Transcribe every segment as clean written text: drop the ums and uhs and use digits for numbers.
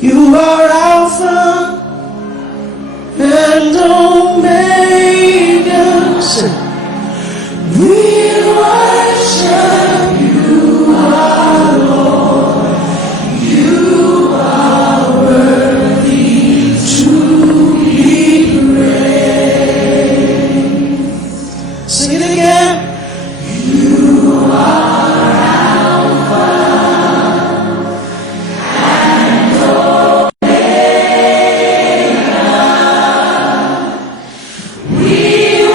You are Alpha and Omega. We worship you, our Lord. You are worthy to be praised. Sing it again. You are Alpha and Omega. We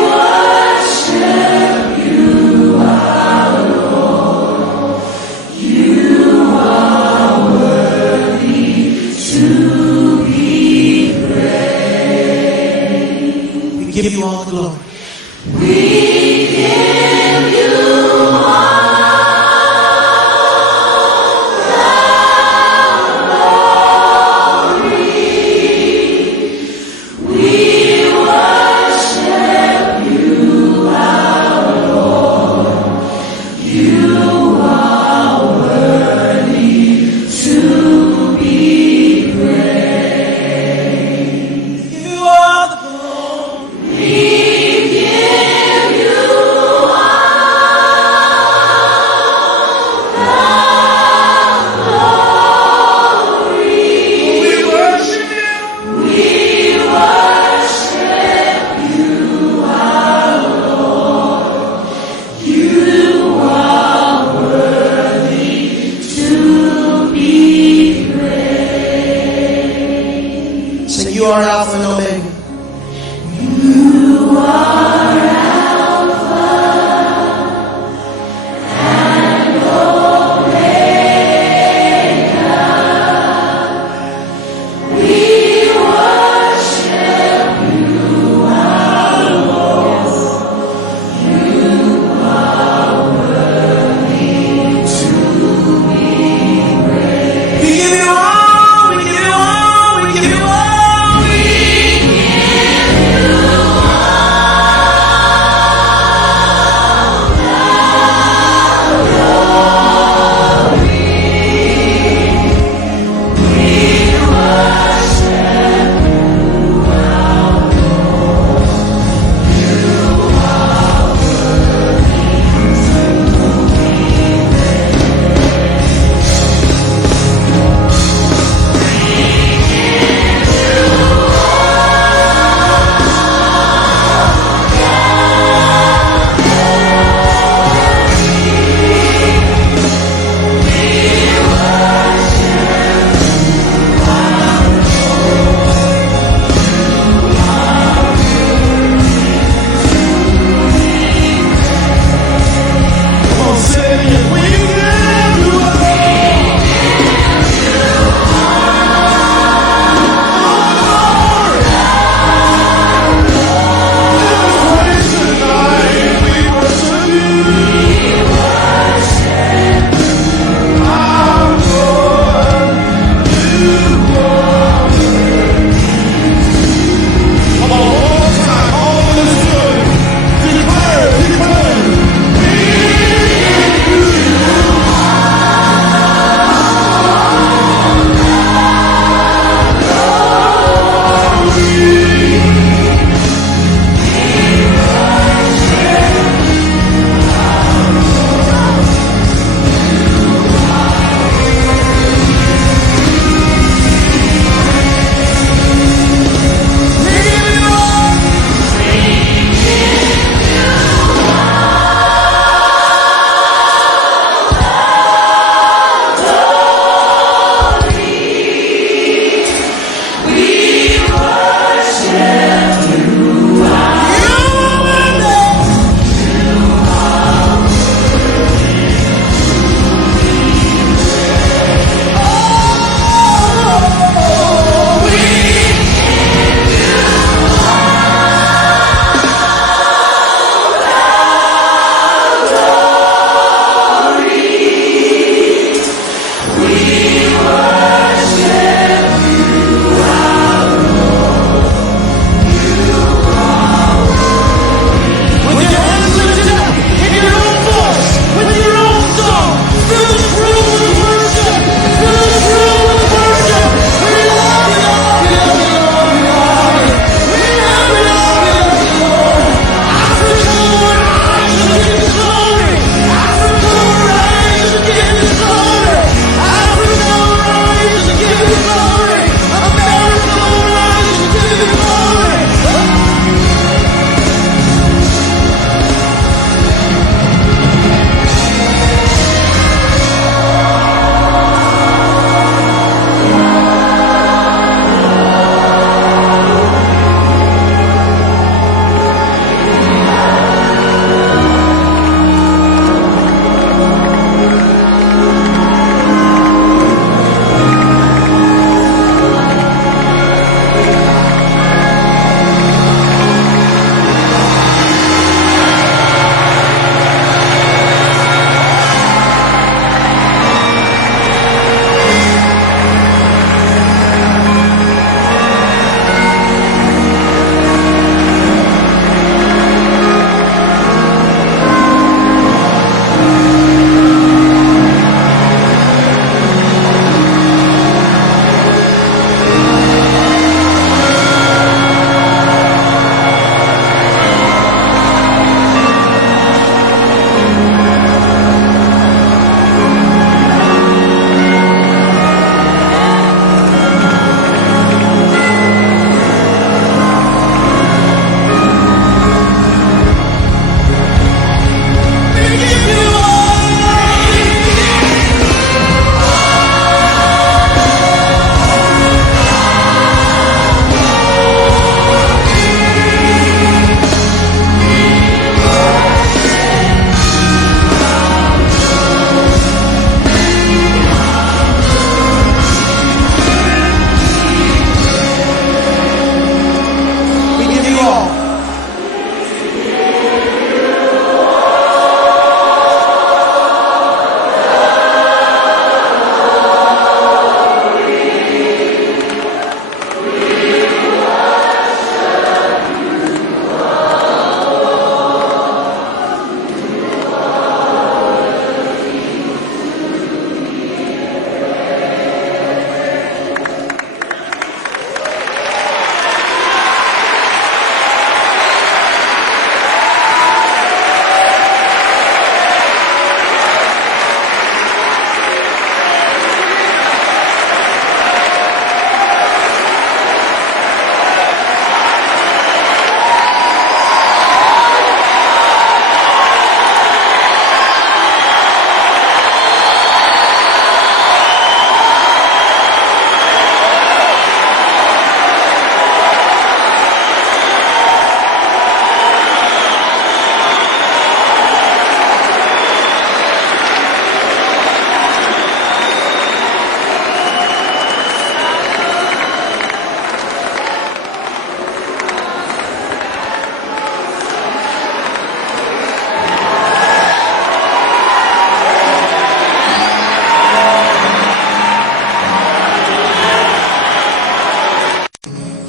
worship you, our Lord. You are worthy to be praised. We give you all the glory. We give you all the glory. Sing, you are Alpha and Omega. You are Alpha and Omega. We worship you, our Lord. You are worthy to be praised. We give you all, we give you all, we give you all. We give you all.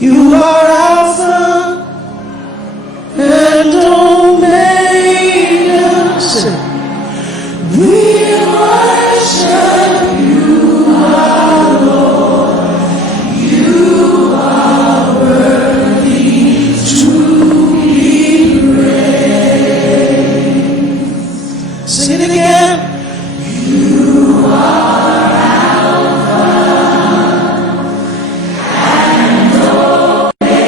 You are Alpha and Omega. Say, we worship you, our Lord. You are worthy to be praised. Sing it again. You are Alpha and Omega.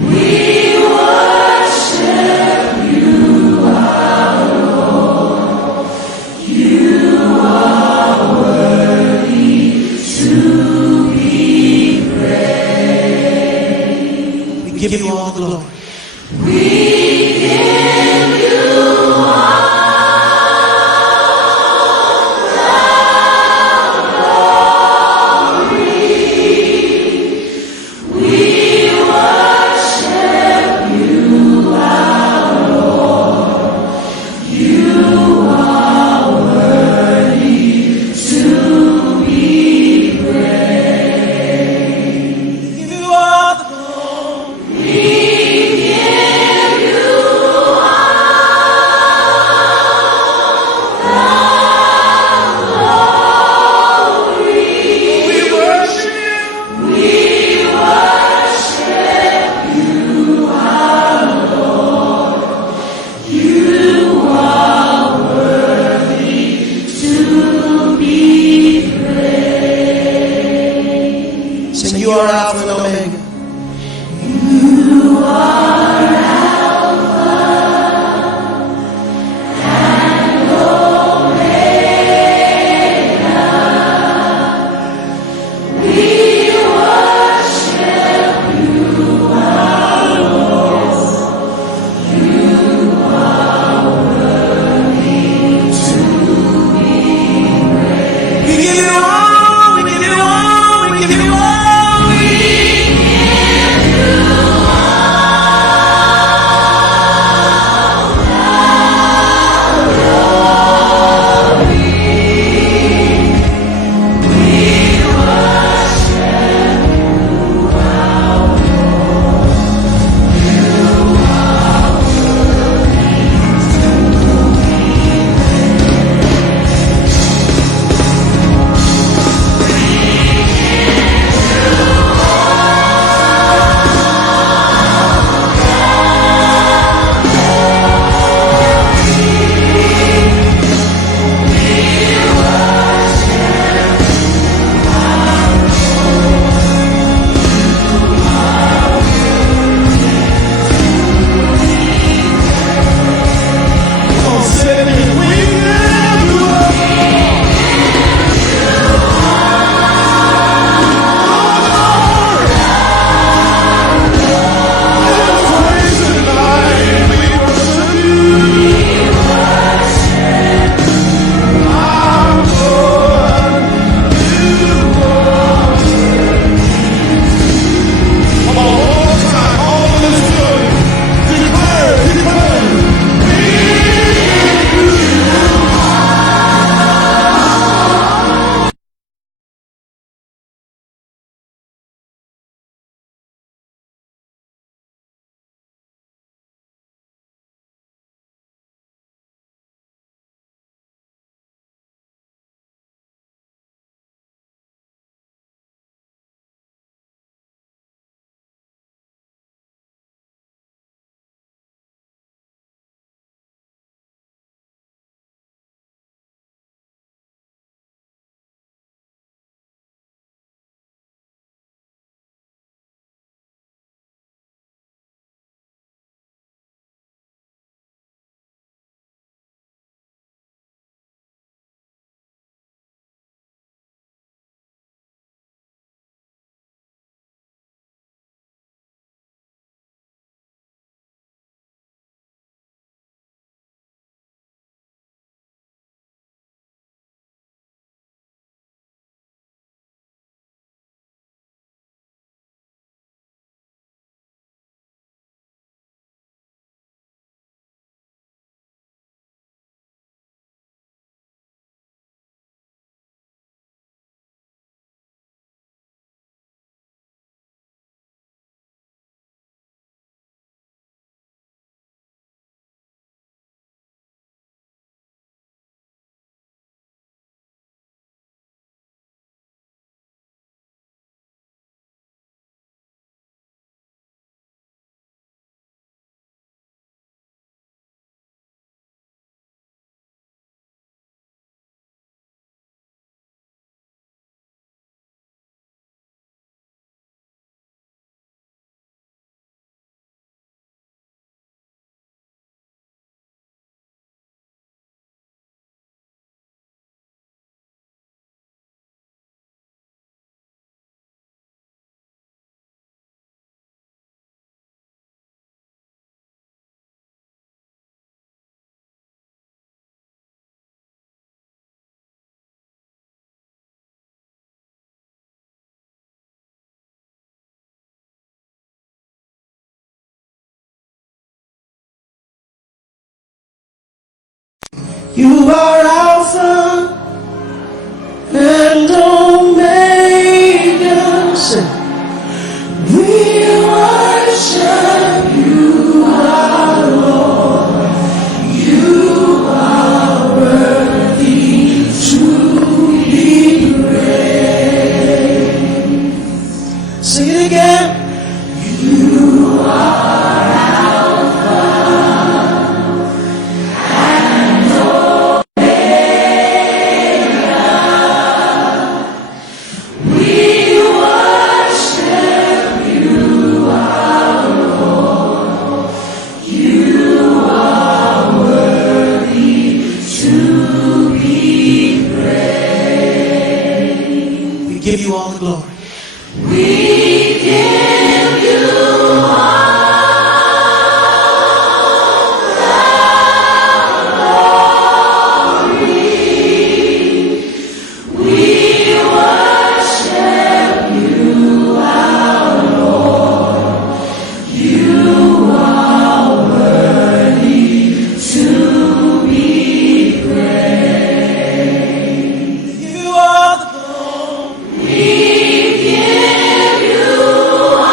We worship you, our Lord. You are worthy to be praised. We give you all the glory. We give you You are Alpha and Omega. You are Alpha and Omega. We worship you, our Lord. You are worthy to be praised. We give you all, we give you all, we give you all. We You are Alpha and Omega. Say, we worship you, our Lord. You are worthy to be praised. Sing it again. You are Alpha and Omega. We worship you, our Lord. You are worthy to be praised. We give you all the glory. We give you all the glory. We give you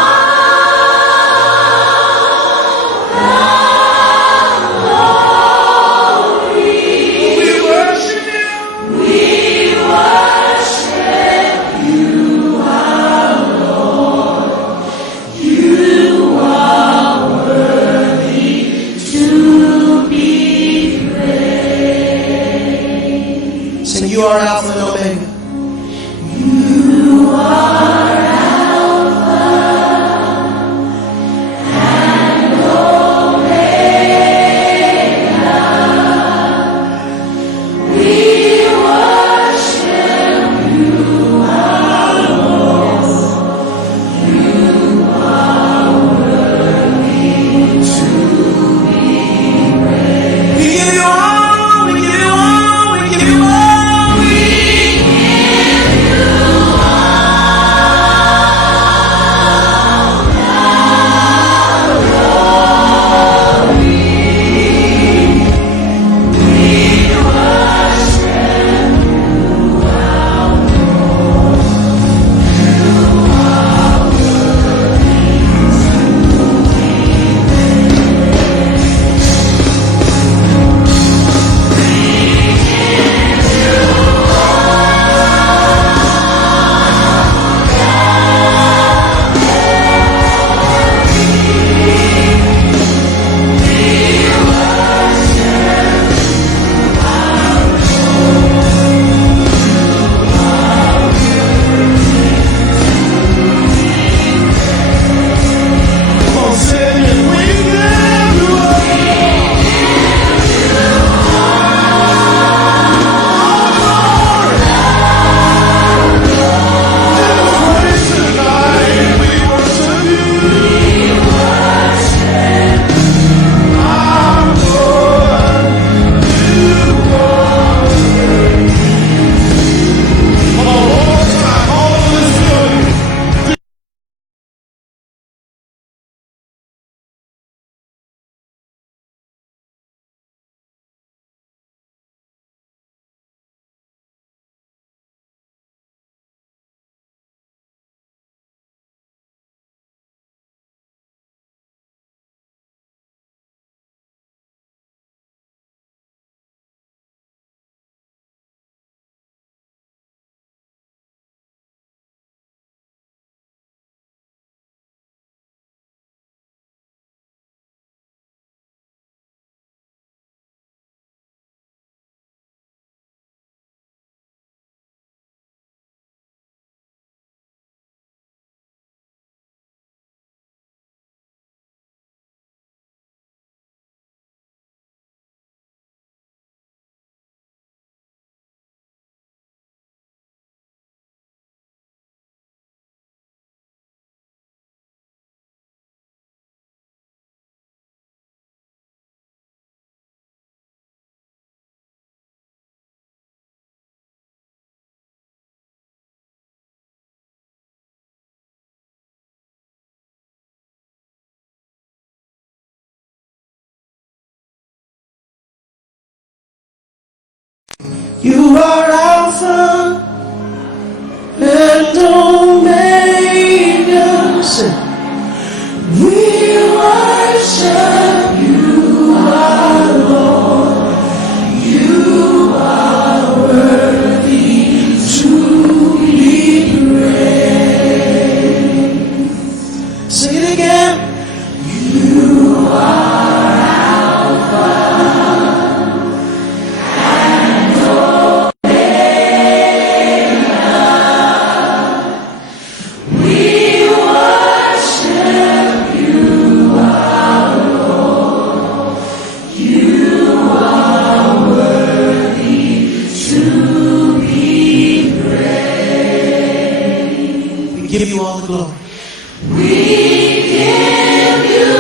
You are Alpha and Omega. Say, we worship you, our Lord. You are worthy to be praised. Sing it again. You are Alpha and Omega. We worship you, our Lord. You are worthy to be praised. We give you all the glory. We give you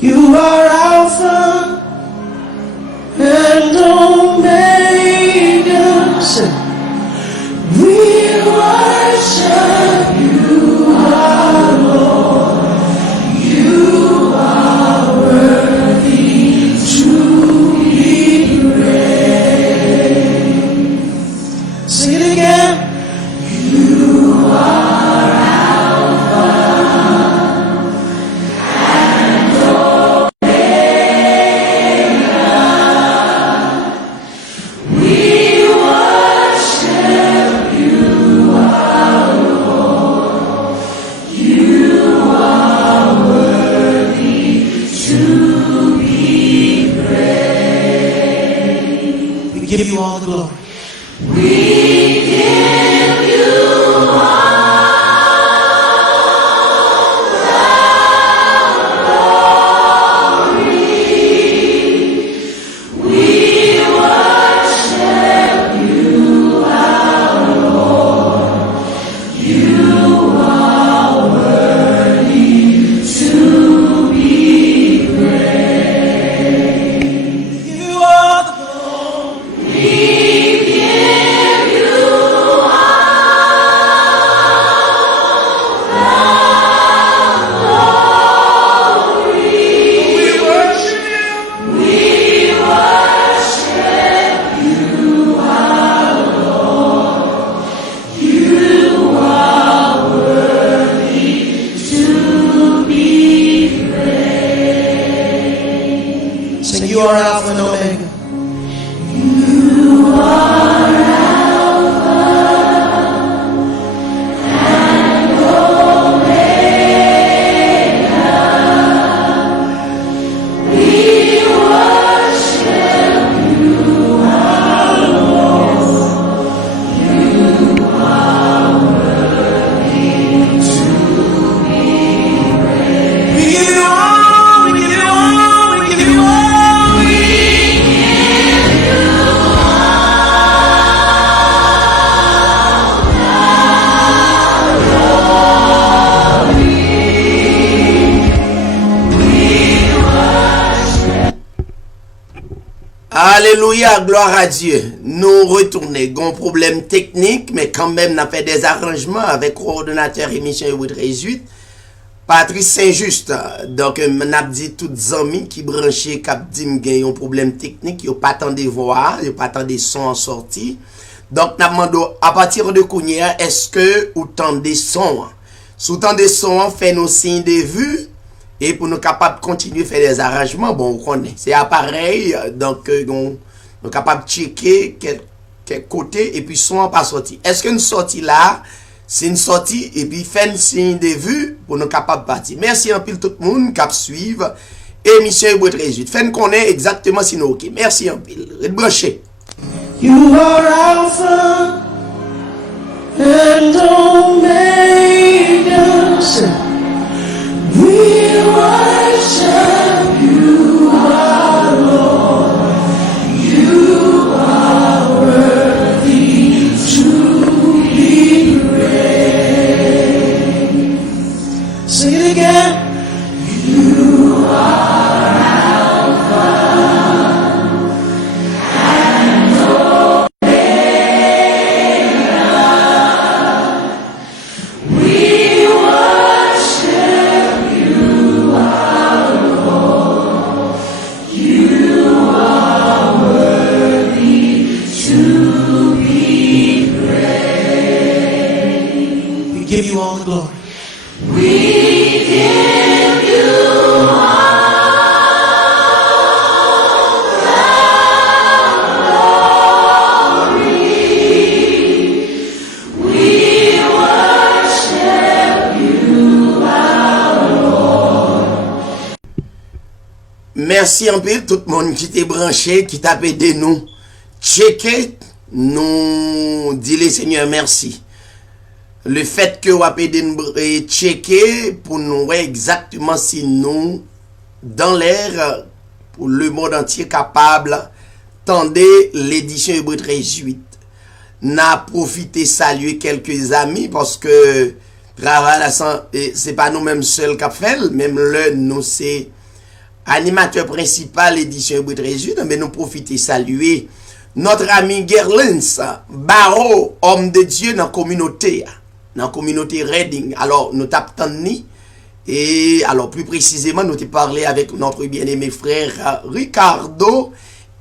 you are Alpha and Omega. Say, we worship you, our Lord. You are worthy to be praised. Sing it again. You are Alpha We give you all the glory. You are Alpha and Omega. Alléluia, gloire à Dieu. Nous retournons. Un problème technique, mais quand même, on a fait des arrangements avec le coordonnateur émission Hébrew 18, Patrice Saint-Just. Donc, on a dit tous les amis qui branchaient, qui ont dit un problème technique, ils n'ont pas tant de voix, ils n'ont pas tant de sons en sortie. Donc, on a demandé à partir de Kounia, est-ce que vous entendez des sons? Si vous entendez des sons, faites-nous signe de vue. Et pour nous capables de continuer à faire des arrangements, bon, on connaît. C'est appareil, donc on est capable de checker quel côté et puis son pas sorti. Est-ce qu'une sortie là, c'est une sortie et puis fait un signe de vue pour nous capables de partir. Merci en pile tout le monde qui suive émission Hébrew 18. Fait qu'on est exactement si nous ok. Merci en pile. Rebranché. You are Alpha and Omega. We worship you, our Lord. You are worthy to be praised. Sing it again. You are Alpha and Omega. We worship you, our Lord. You are worthy to be praised. We give you all the glory. We give you all the glory. We worship you, our Lord. Merci en pile tout le monde qui t'est branché, qui t'a aidé nous. Checker, nous dit les Seigneur merci. Le fait que vous avez aidé nous checker pour nous voir exactement si nous, dans l'air, pour le monde entier capable, tendez l'édition Hébrew 18. N'a profité saluer quelques amis parce que travail c'est pas nous-mêmes seuls qui fait, même le nous c'est animateur principal édition Hébrew 18, mais nous profiter saluer notre ami Gerlens Barreau, homme de Dieu dans la communauté Reading. Alors nous t'attendons et alors plus précisément nous t'ai parlé avec notre bien-aimé frère Ricardo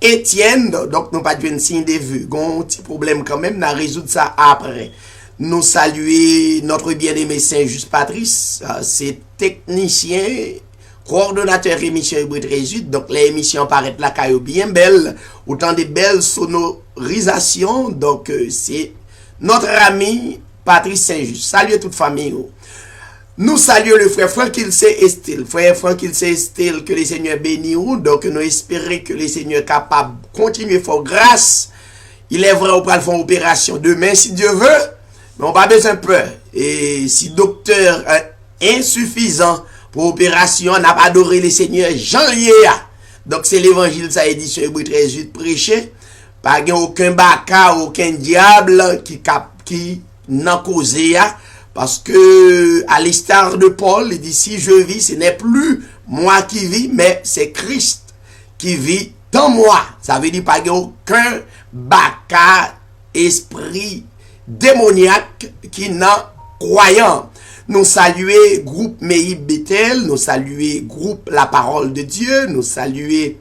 Etienne. Donc nous pas de signe de vue, un petit problème quand même, nous résoudre ça après. Nous saluer notre bien-aimé Saint-Just Patrice, c'est technicien, coordonnateur émission Hébrew 18. Donc l'émission paraît là caillou bien belle, autant de belles sonorisations. Donc c'est notre ami Patrice Saint-Just. Salut toute famille. Nous saluons le frère Franquilse Estil. Frère Franquilse Estil, que le Seigneur bénisse. Donc, nous espérons que le Seigneur est capable de continuer à faire grâce. Il est vrai, on va faire une opération demain, si Dieu veut. Mais on n'a pas besoin de peur. Et si docteur est insuffisant pour l'opération, on n'a pas adoré le Seigneur Jean Liéa. Donc, c'est l'évangile, ça édition Hébreu 13:8 prêché. Pas aucun baka, aucun diable qui n'a causé. Parce que, à l'instar de Paul, il dit, si je vis, ce n'est plus moi qui vis, mais c'est Christ qui vit dans moi. Ça veut dire pas aucun baka, esprit démoniaque qui n'a croyant. Nous saluons groupe Meïb Bethel, nous saluons groupe La Parole de Dieu, nous saluons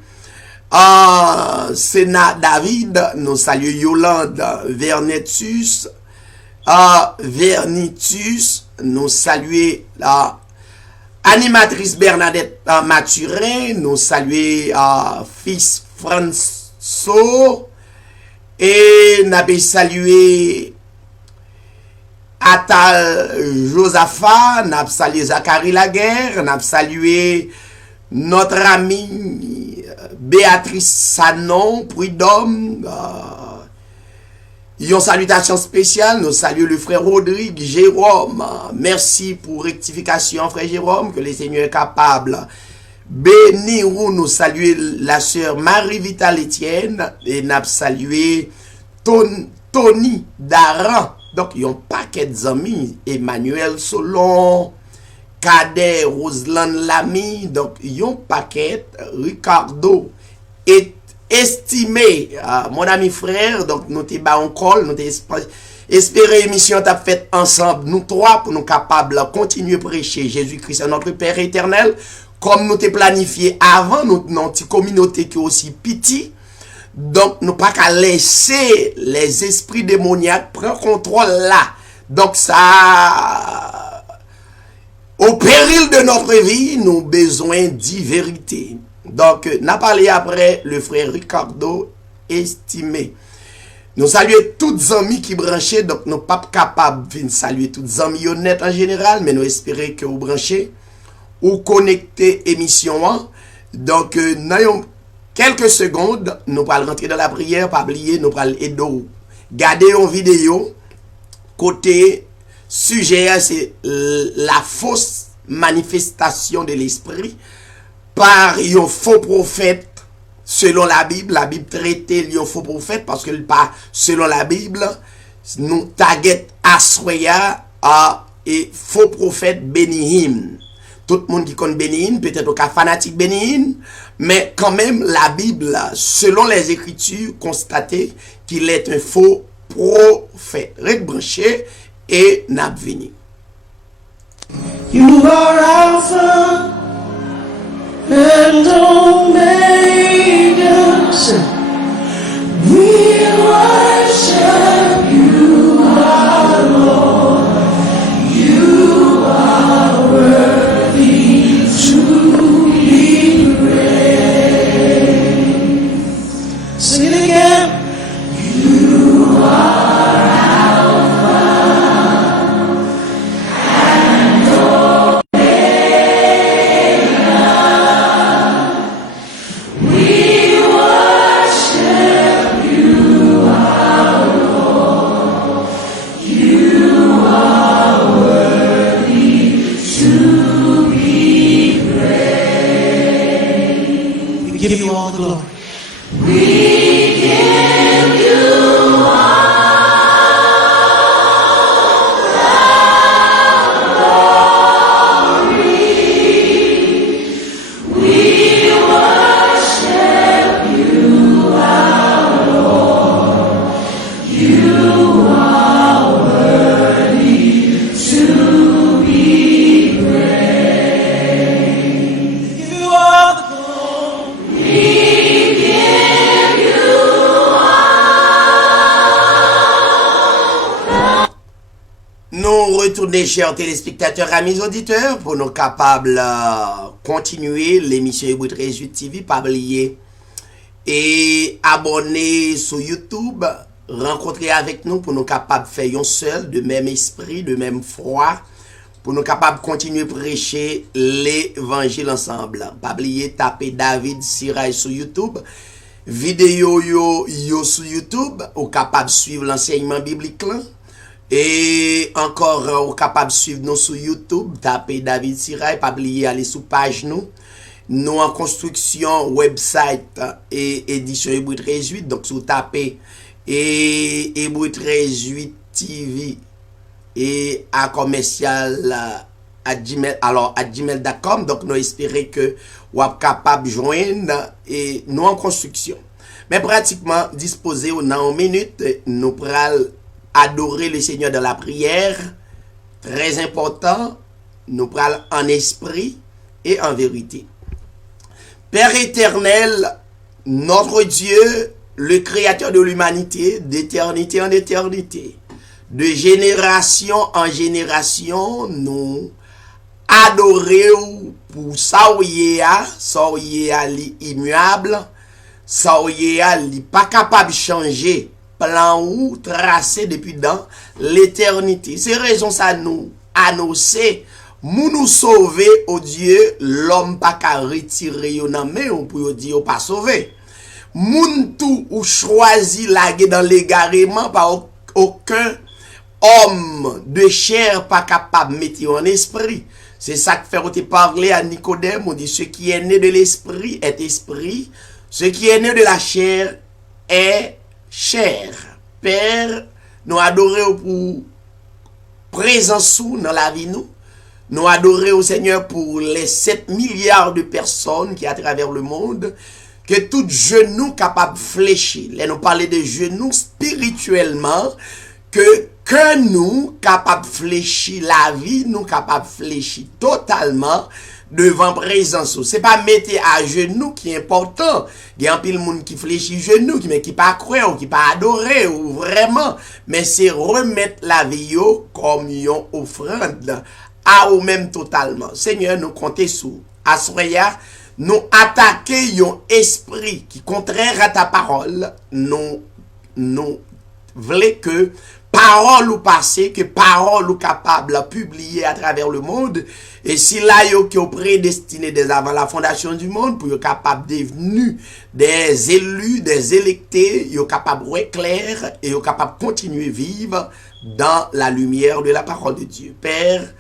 Sénat David, nous saluons Yolande Vernetus, Vernitus, nous saluons animatrice Bernadette Mathurin, nous saluons fils François, et nous avons salué Atal Josaphat, nous avons salué Zachary Laguerre, nous avons salué notre amie Béatrice Sanon, Prudhomme. Une salutation spéciale, nous saluons le frère Rodrigue Jérôme. Merci pour rectification, frère Jérôme, que le Seigneur est capable. Béni ou nous saluons la sœur Marie-Vital Etienne et nous saluons Tony Daran. Donc, il y a un paquet d'amis. Emmanuel Solon, Kader Roslan Lamy. Donc, il y a un paquet. Ricardo est estimé. Mon ami frère. Donc, nous t'es bas en col. Nous t'es espéré émission t'as fait ensemble. Nous trois pour nous capables de continuer à prêcher Jésus-Christ, notre Père éternel. Comme nous t'es planifié avant, nous avons une communauté qui est aussi petite. Donc, nous pas qu'à laisser les esprits démoniaques prendre contrôle là. Donc, ça, au péril de notre vie, nous avons besoin de vérité. Donc, n'a parlé après le frère Ricardo estimé. Nous saluons toutes les amis qui branchaient, donc nous pas capables de saluer toutes les amis honnêtes en général, mais nous espérons que vous branchez ou connectez émission. Donc, nous quelques secondes, nous allons rentrer dans la prière, pas oublier, nous allons aider. Gardez une vidéo, côté sujet, c'est la fausse manifestation de l'esprit par un faux prophète selon la Bible. La Bible traite un faux prophète parce que pas selon la Bible, nous target Asroya et faux prophète Benihim. Tout le monde qui connaît Bénin, peut-être aucun fanatique Bénin, mais quand même la Bible, selon les Écritures, constaté qu'il est un faux prophète. Rebranché et n'a venu. You are Alpha and Omega. We worship you, our Lord. You are worthy to be praised. Sing it again. You are Alpha and Omega. We worship you, our Lord. You are worthy to be praised. We give you all the glory. We give you all the glory. We worship you, our Lord. You are worthy to be praised. We give you all the glory. We give you Nous retournons, chers téléspectateurs, amis auditeurs, pour nous capables de continuer l'émission Hébreu 13:8 TV, pas oublier et abonner sur YouTube, rencontrer avec nous pour nous capables de faire un seul, de même esprit, de même foi, pour nous capables de continuer à prêcher l'évangile ensemble. Pas oublier taper David Siray sur YouTube. Vidéo yo sur YouTube, ou capable de suivre l'enseignement biblique là. Et encore, ou capable de suivre nous sur YouTube, taper David Siray, pas oublier aller sur page nous. Nous en construction, website et édition Hébreu 13.8. Donc, si vous tapez Hébreu 13.8 TV et à commercial à gmail.com. Donc, nous espérons que vous êtes capable de joindre et nous en construction. Mais pratiquement, disposé dans une minute, nous pourrons adorer le Seigneur dans la prière. Très important, nous pourrons en esprit et en vérité. Père éternel, notre Dieu, le créateur de l'humanité, d'éternité en éternité, de génération en génération, nous adorons pour ça où il est immuable, ça où il est pas capable de changer, plan ou tracé depuis dans l'éternité. C'est raison ça nous annoncer. Nous sauver au Dieu, l'homme pas qu'à retirer yon nan men pour dire pas sauvé. Moun tout ou choisi laguer dans l'égarement par aucun homme de chair pas capable de mettre en esprit. C'est ça que fait parler à Nicodème, on dit ce qui est né de l'esprit est esprit, ce qui est né de la chair est chair. Père, nous adorons pour présence dans la vie nous. Nous adorons au Seigneur pour les 7 milliards de personnes qui à travers le monde, que tout genou capable de fléchir. Là, nous parlons de genoux spirituellement, que nous capable de fléchir la vie, nous capable de fléchir totalement devant présence. C'est pas mettre à genoux qui est important. Il y a un pile monde qui fléchit genoux, mais qui pas croire, ou qui pas adorer, ou vraiment. Mais c'est remettre la vie comme une offrande. À ou même totalement. Seigneur, nous comptons sous. Assoya, nous attaquer un esprit qui contraire à ta parole. Nous voulons que parole ou passé, que parole ou capable de publier à travers le monde. Et si là, qui ont prédestiné dès avant la fondation du monde, pour être capable de devenir des élus, des électés, ils sont capables de clair et ils sont capables de continuer à vivre dans la lumière de la parole de Dieu. Père,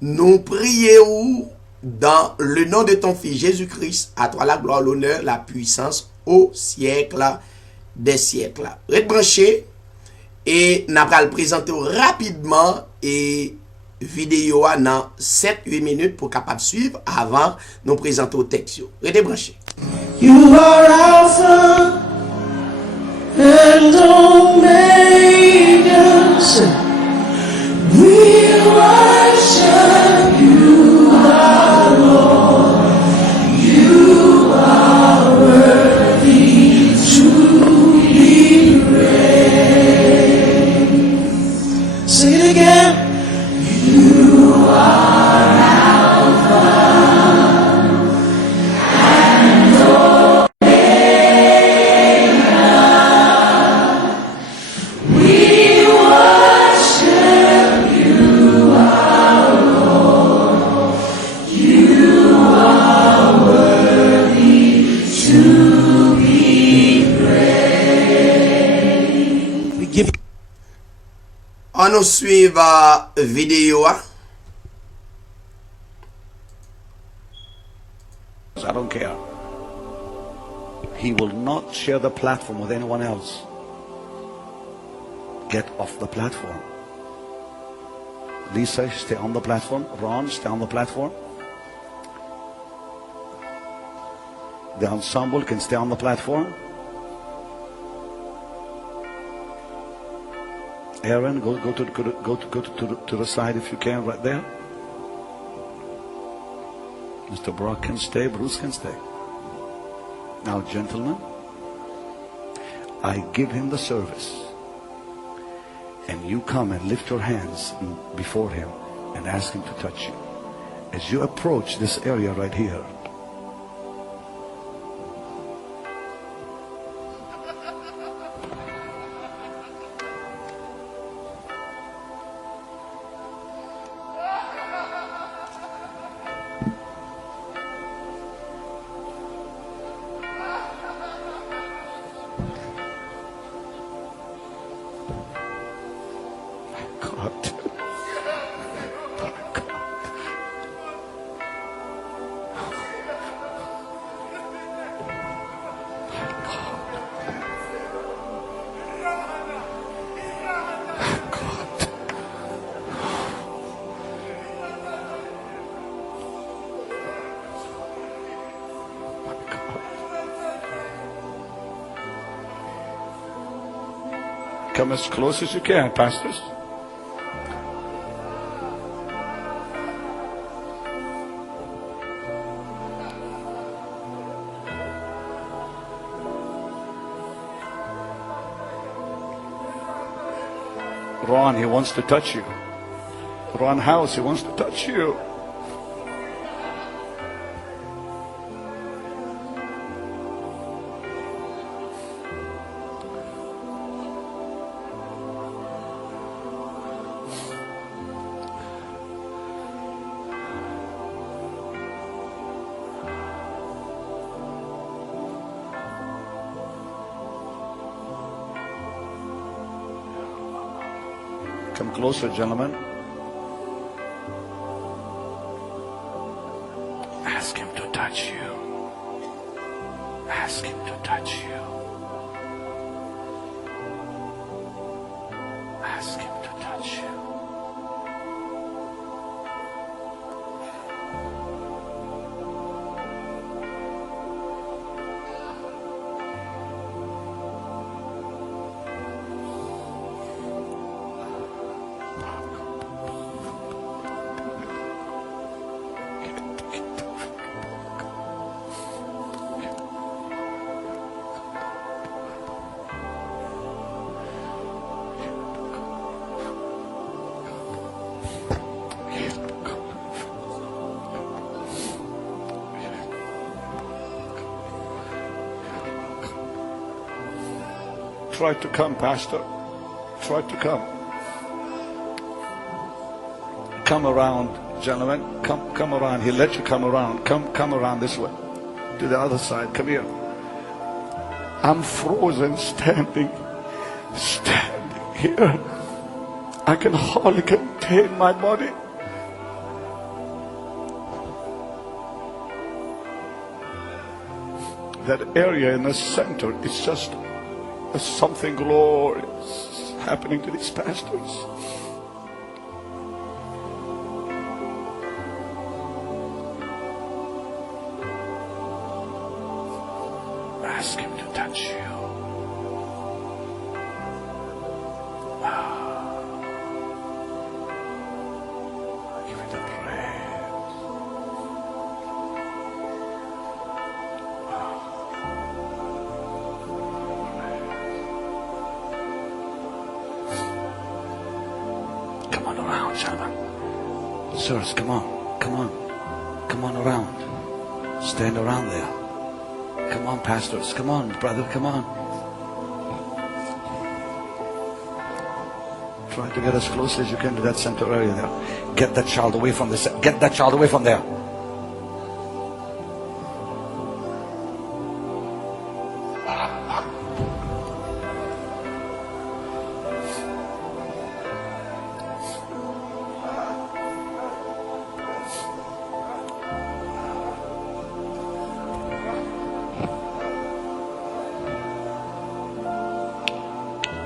nous prions dans le nom de ton Fils Jésus-Christ, à toi la gloire, l'honneur, la puissance au siècle des siècles. Rebranché et nous allons le présenter rapidement et vidéo dans 7-8 minutes pour capable suivre avant nous présenter au texte. Rebranché. You are Alpha and Omega. We worship you, our Lord. You are worthy to be praised. Sing it again. You are Alpha and Omega. We worship you, our Lord. You are worthy to be praised. We give On nous suit vidéo. I don't care. He will not share the platform with anyone else. Get off the platform. Lisa, stay on the platform. Ron, stay on the platform. The ensemble can stay on the platform. Aaron, go to the side if you can, right there. Mr. Brock can stay, Bruce can stay. Now, gentlemen, I give him the service. And you come and lift your hands before him and ask him to touch you. As you approach this area right here, Come as close as you can, pastors. Ron, he wants to touch you. Ron House, he wants to touch you. Come closer, gentlemen. Ask him to touch you. Ask him to touch you. Ask him to touch you. Try to come, Pastor. Try to come. Come around, gentlemen. Come around. He'll let you come around. Come around this way. To the other side. Come here. I'm frozen standing here. I can hardly contain my body. That area in the center is just something glorious happening to these pastors. Ask him to touch you. Give it a praise. Come on around, gentlemen. Sirs, come on. Come on. Come on around. Stand around there. Come on, pastors. Come on, brother. Come on. Try to get as close as you can to that center area there. Get that child away from this. Get that child away from there.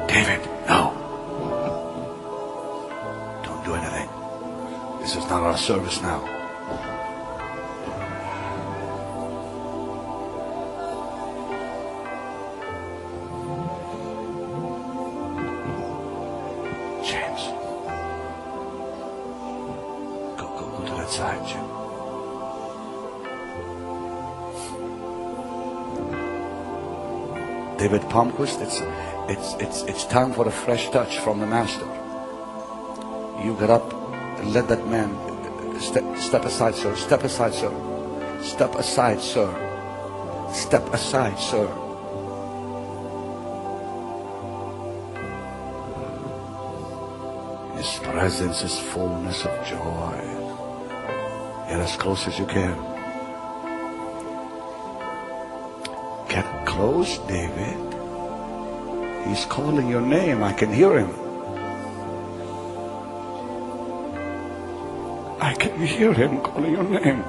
David, no. Don't do anything. This is not our service now. James. Go to that side, Jim. David Palmquist, it's time for a fresh touch from the Master. You get up and let that man step aside, sir. Step aside, sir. Step aside, sir. Step aside, sir. His presence is fullness of joy. Get as close as you can. Get close, David. He's calling your name. I can hear him. I can hear him calling your name.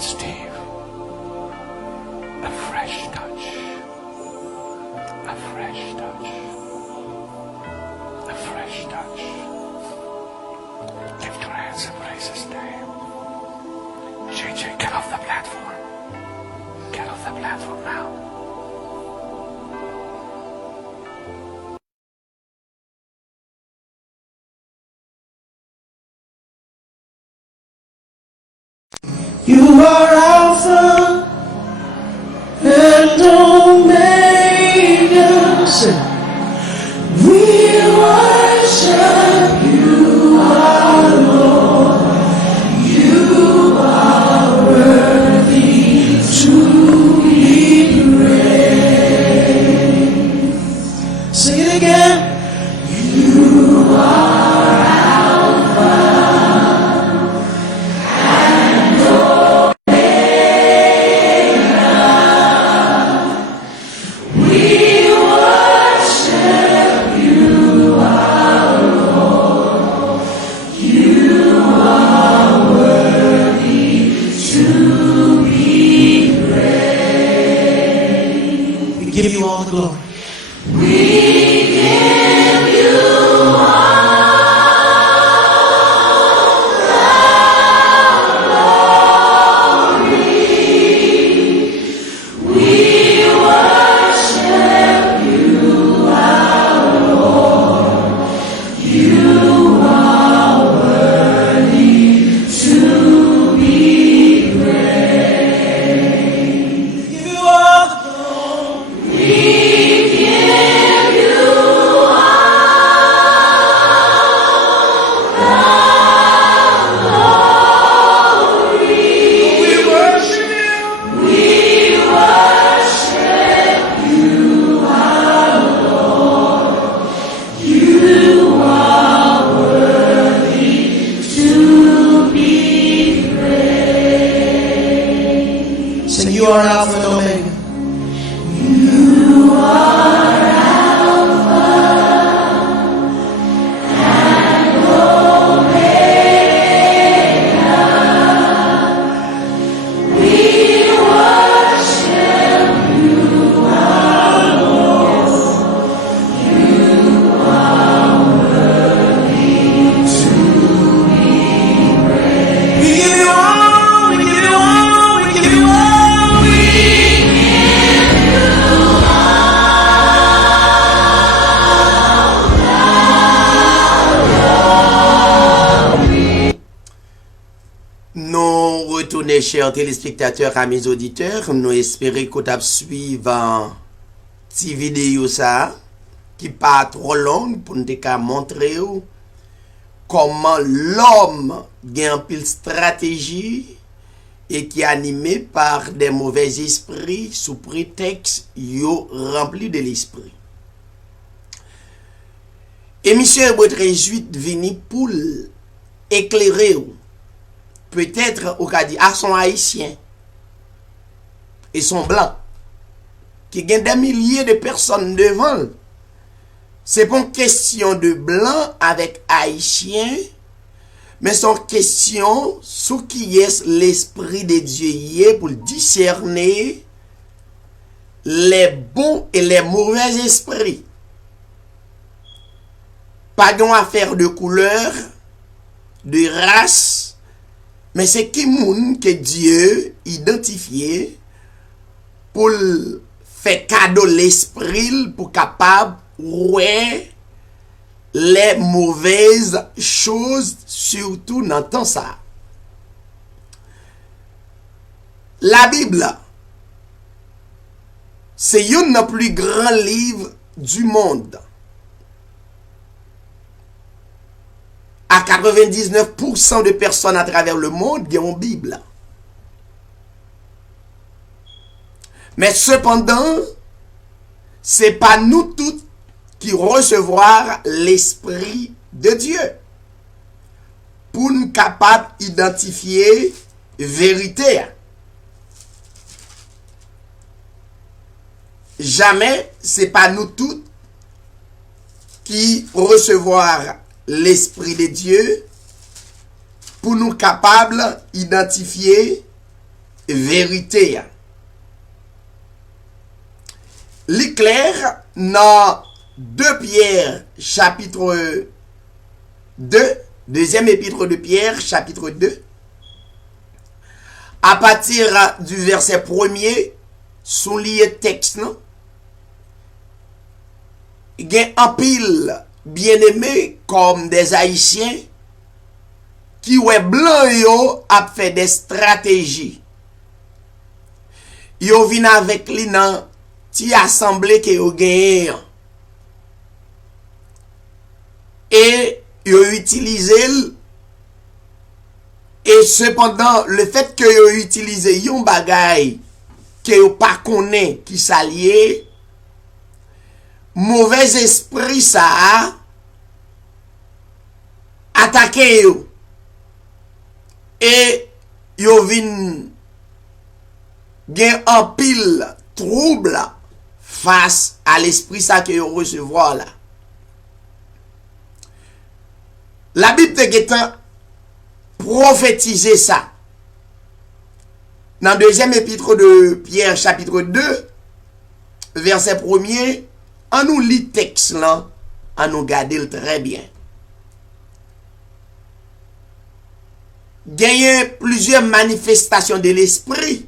Steve. A fresh touch. A fresh touch. A fresh touch. Lift your hands and praise His name. JJ, get off the platform. Get off the platform now. You are Alpha and Omega. Say, we worship you, our Lord. You are worthy to be praised. Sing it again. You are Alpha and Omega. We worship you, our Lord. You are worthy to be praised. We give you all the glory. We give you sing, you are Alpha and Omega. You are Alpha and Omega. We worship you, our Lord. You are worthy to be praised. We give you all, we give you all, we give you all. Nous retournons, chers téléspectateurs, amis auditeurs. Nous espérons que vous suivre cette vidéo ça, qui pas trop longue pour nous montrer comment l'homme gagne une stratégie et qui est animé par des mauvais esprits sous prétexte yo rempli de l'esprit. Et monsieur votre réjouit vini pour éclairer peut-être au cas dit à son haïtien et son blanc qui gagne des milliers de personnes devant. C'est pas une question de blanc avec haïtien, mais c'est une question sur qui est l'esprit de Dieu hier pour discerner les bons et les mauvais esprits. Pas d'une affaire de couleur, de race, mais c'est qui moun que Dieu identifié pour faire cadeau l'esprit pour capable ouais les mauvaises choses, surtout dans le temps ça. La Bible, c'est un des plus grands livres du monde. À 99% de personnes à travers le monde qui ont une Bible. Mais cependant, c'est pas nous tous qui recevoir l'Esprit de Dieu pour nous capables d'identifier vérité. Jamais, c'est pas nous tous qui recevoir l'Esprit de Dieu pour nous capables d'identifier vérité. L'éclair dans 2 Pierre chapitre 2, deuxième épître de Pierre chapitre 2, à partir du verset 1er, soulier texte, non? Il y a un pile bien-aimé comme des Haïtiens qui ouais blanc yo a fait des stratégies. Yo vin avec li nan ti assemblée que yo gagné. Et yo utilisé et cependant le fait que yo utilisé yon bagay que yo pas connaît qui s'allié, mauvais esprit ça a attaqué yo. Et yo vin gen un pile trouble face à l'esprit ça que yo recevoir là. La Bible te getan prophétiser ça. Dans deuxième épître de Pierre chapitre 2 verset 1er, on nous lit texte là, on nous garde très bien. Gagner plusieurs manifestations de l'esprit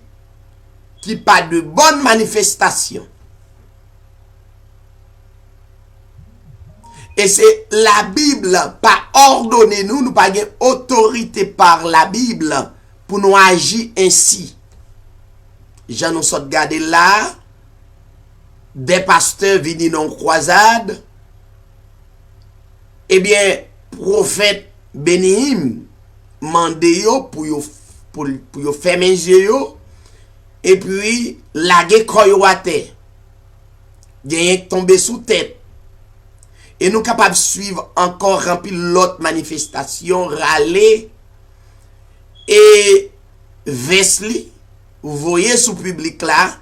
qui pas de bonnes manifestations. Et c'est la Bible pas ordonné nous pas gain autorité par la Bible pour nous agir ainsi. J'en nous sort garder là des pasteurs venus dans croisade. Eh bien, prophète Benihim mande yo pour yo fermer les yeux et puis laguer koyo à terre. Gagner tomber sous tête. Et nous capables de suivre encore remplir l'autre manifestation, râler et Vesli, vous voyez sous public là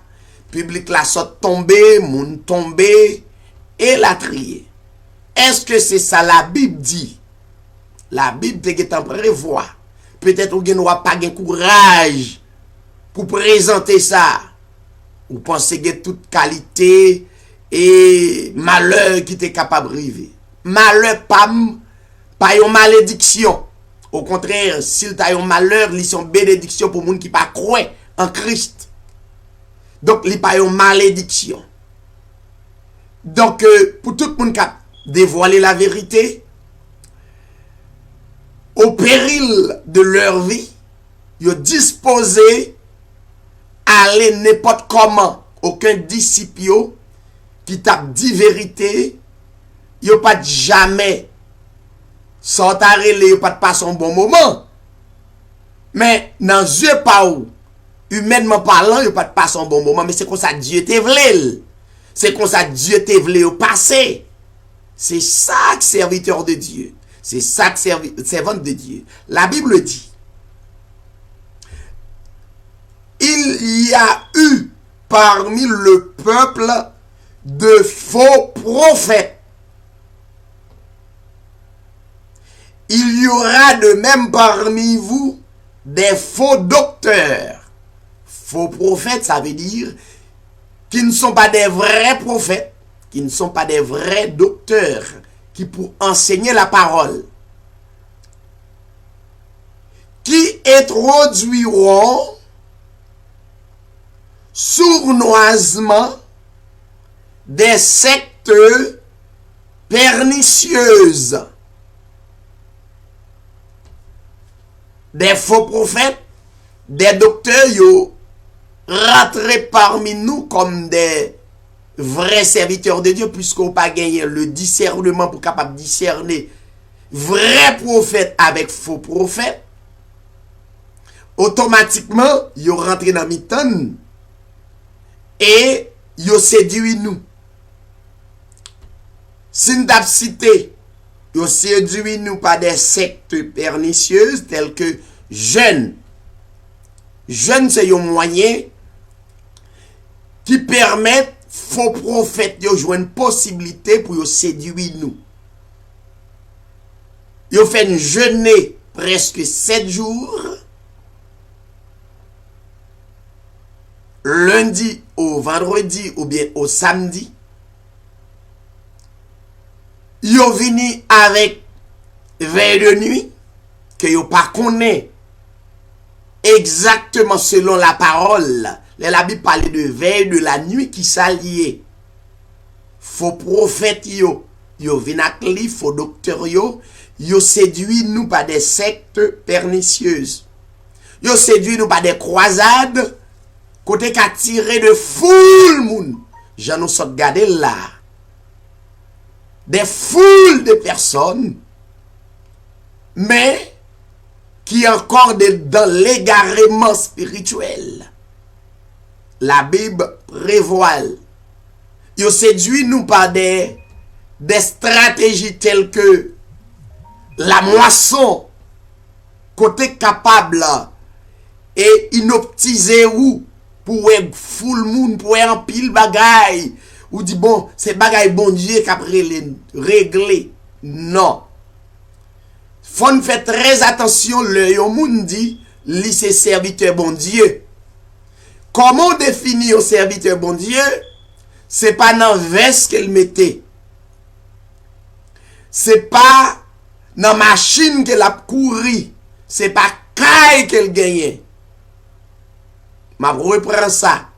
sort tomber, moun tomber et la trier. Est-ce que c'est ça la Bible dit? La Bible te en prévoit. Peut-être ou gen pas gen courage pour présenter ça. Ou pensez que toute qualité et malheur qui t'est capable de arriver. Malheur pas une malédiction. Au contraire, s'il t'a un malheur, ils sont bénédiction pour moun qui pas croire en Christ. Donc, il pas une malédiction. Donc, pour tout le monde qui a dévoilé la vérité, au péril de leur vie, ils disposé à aller n'importe comment. Aucun disciple qui t'a dit vérité, ils pas jamais sans t'arrêter, ils pas passer un bon moment. Mais dans yeux pas où, humainement parlant, ils pas passer un bon moment, mais c'est comme ça Dieu te voulait. C'est comme ça Dieu te voulait au passé. C'est ça que serviteur de Dieu. C'est ça que servante de Dieu. La Bible dit, il y a eu parmi le peuple de faux prophètes. Il y aura de même parmi vous des faux docteurs. Faux prophètes, ça veut dire qui ne sont pas des vrais prophètes, qui ne sont pas des vrais docteurs, qui pour enseigner la parole, qui introduiront sournoisement des sectes pernicieuses. Des faux prophètes, des docteurs, yo rentrés parmi nous comme des vrais serviteurs de Dieu, puisqu'on pas gagné le discernement pour capable discerner vrai prophète avec faux prophète. Automatiquement, yo rentré dans mi-temps et yo séduit nous. Si nous avons cité, yo séduit nous par des sectes pernicieuses telles que jeûne. Jeûne, c'est un moyen qui permet faux prophètes de jouer une possibilité pour séduire nous. Ils fait jeûner presque 7 jours lundi au vendredi ou bien au samedi, yo vini avec veille de nuit que yo pas connaît exactement selon la parole. La Bible parle de veille de la nuit qui s'allie. Faux prophètes yo vinn ak li, faux docteur yo séduit nous par des sectes pernicieuses. Yo séduit nous par des croisades côté qu'a tiré de foule moun. J'en nous sort garder là. Des foules de personnes mais qui encore dans l'égarement spirituel. La Bible prévoit. Yo séduit nous par des stratégies telles que la moisson, côté capable et inoptisé ou pour full moun, pour un pile bagay, ou dit bon, c'est bagay bon Dieu qui après les régler. Non. Faut faire très attention, le yon moun dit, li c'est serviteur bon Dieu. Comment définir un serviteur bon Dieu? C'est pas dans veste qu'elle mettait. C'est pas dans machine qu'elle a couru. C'est pas caille qu'elle gagnait. Ma reprend ça.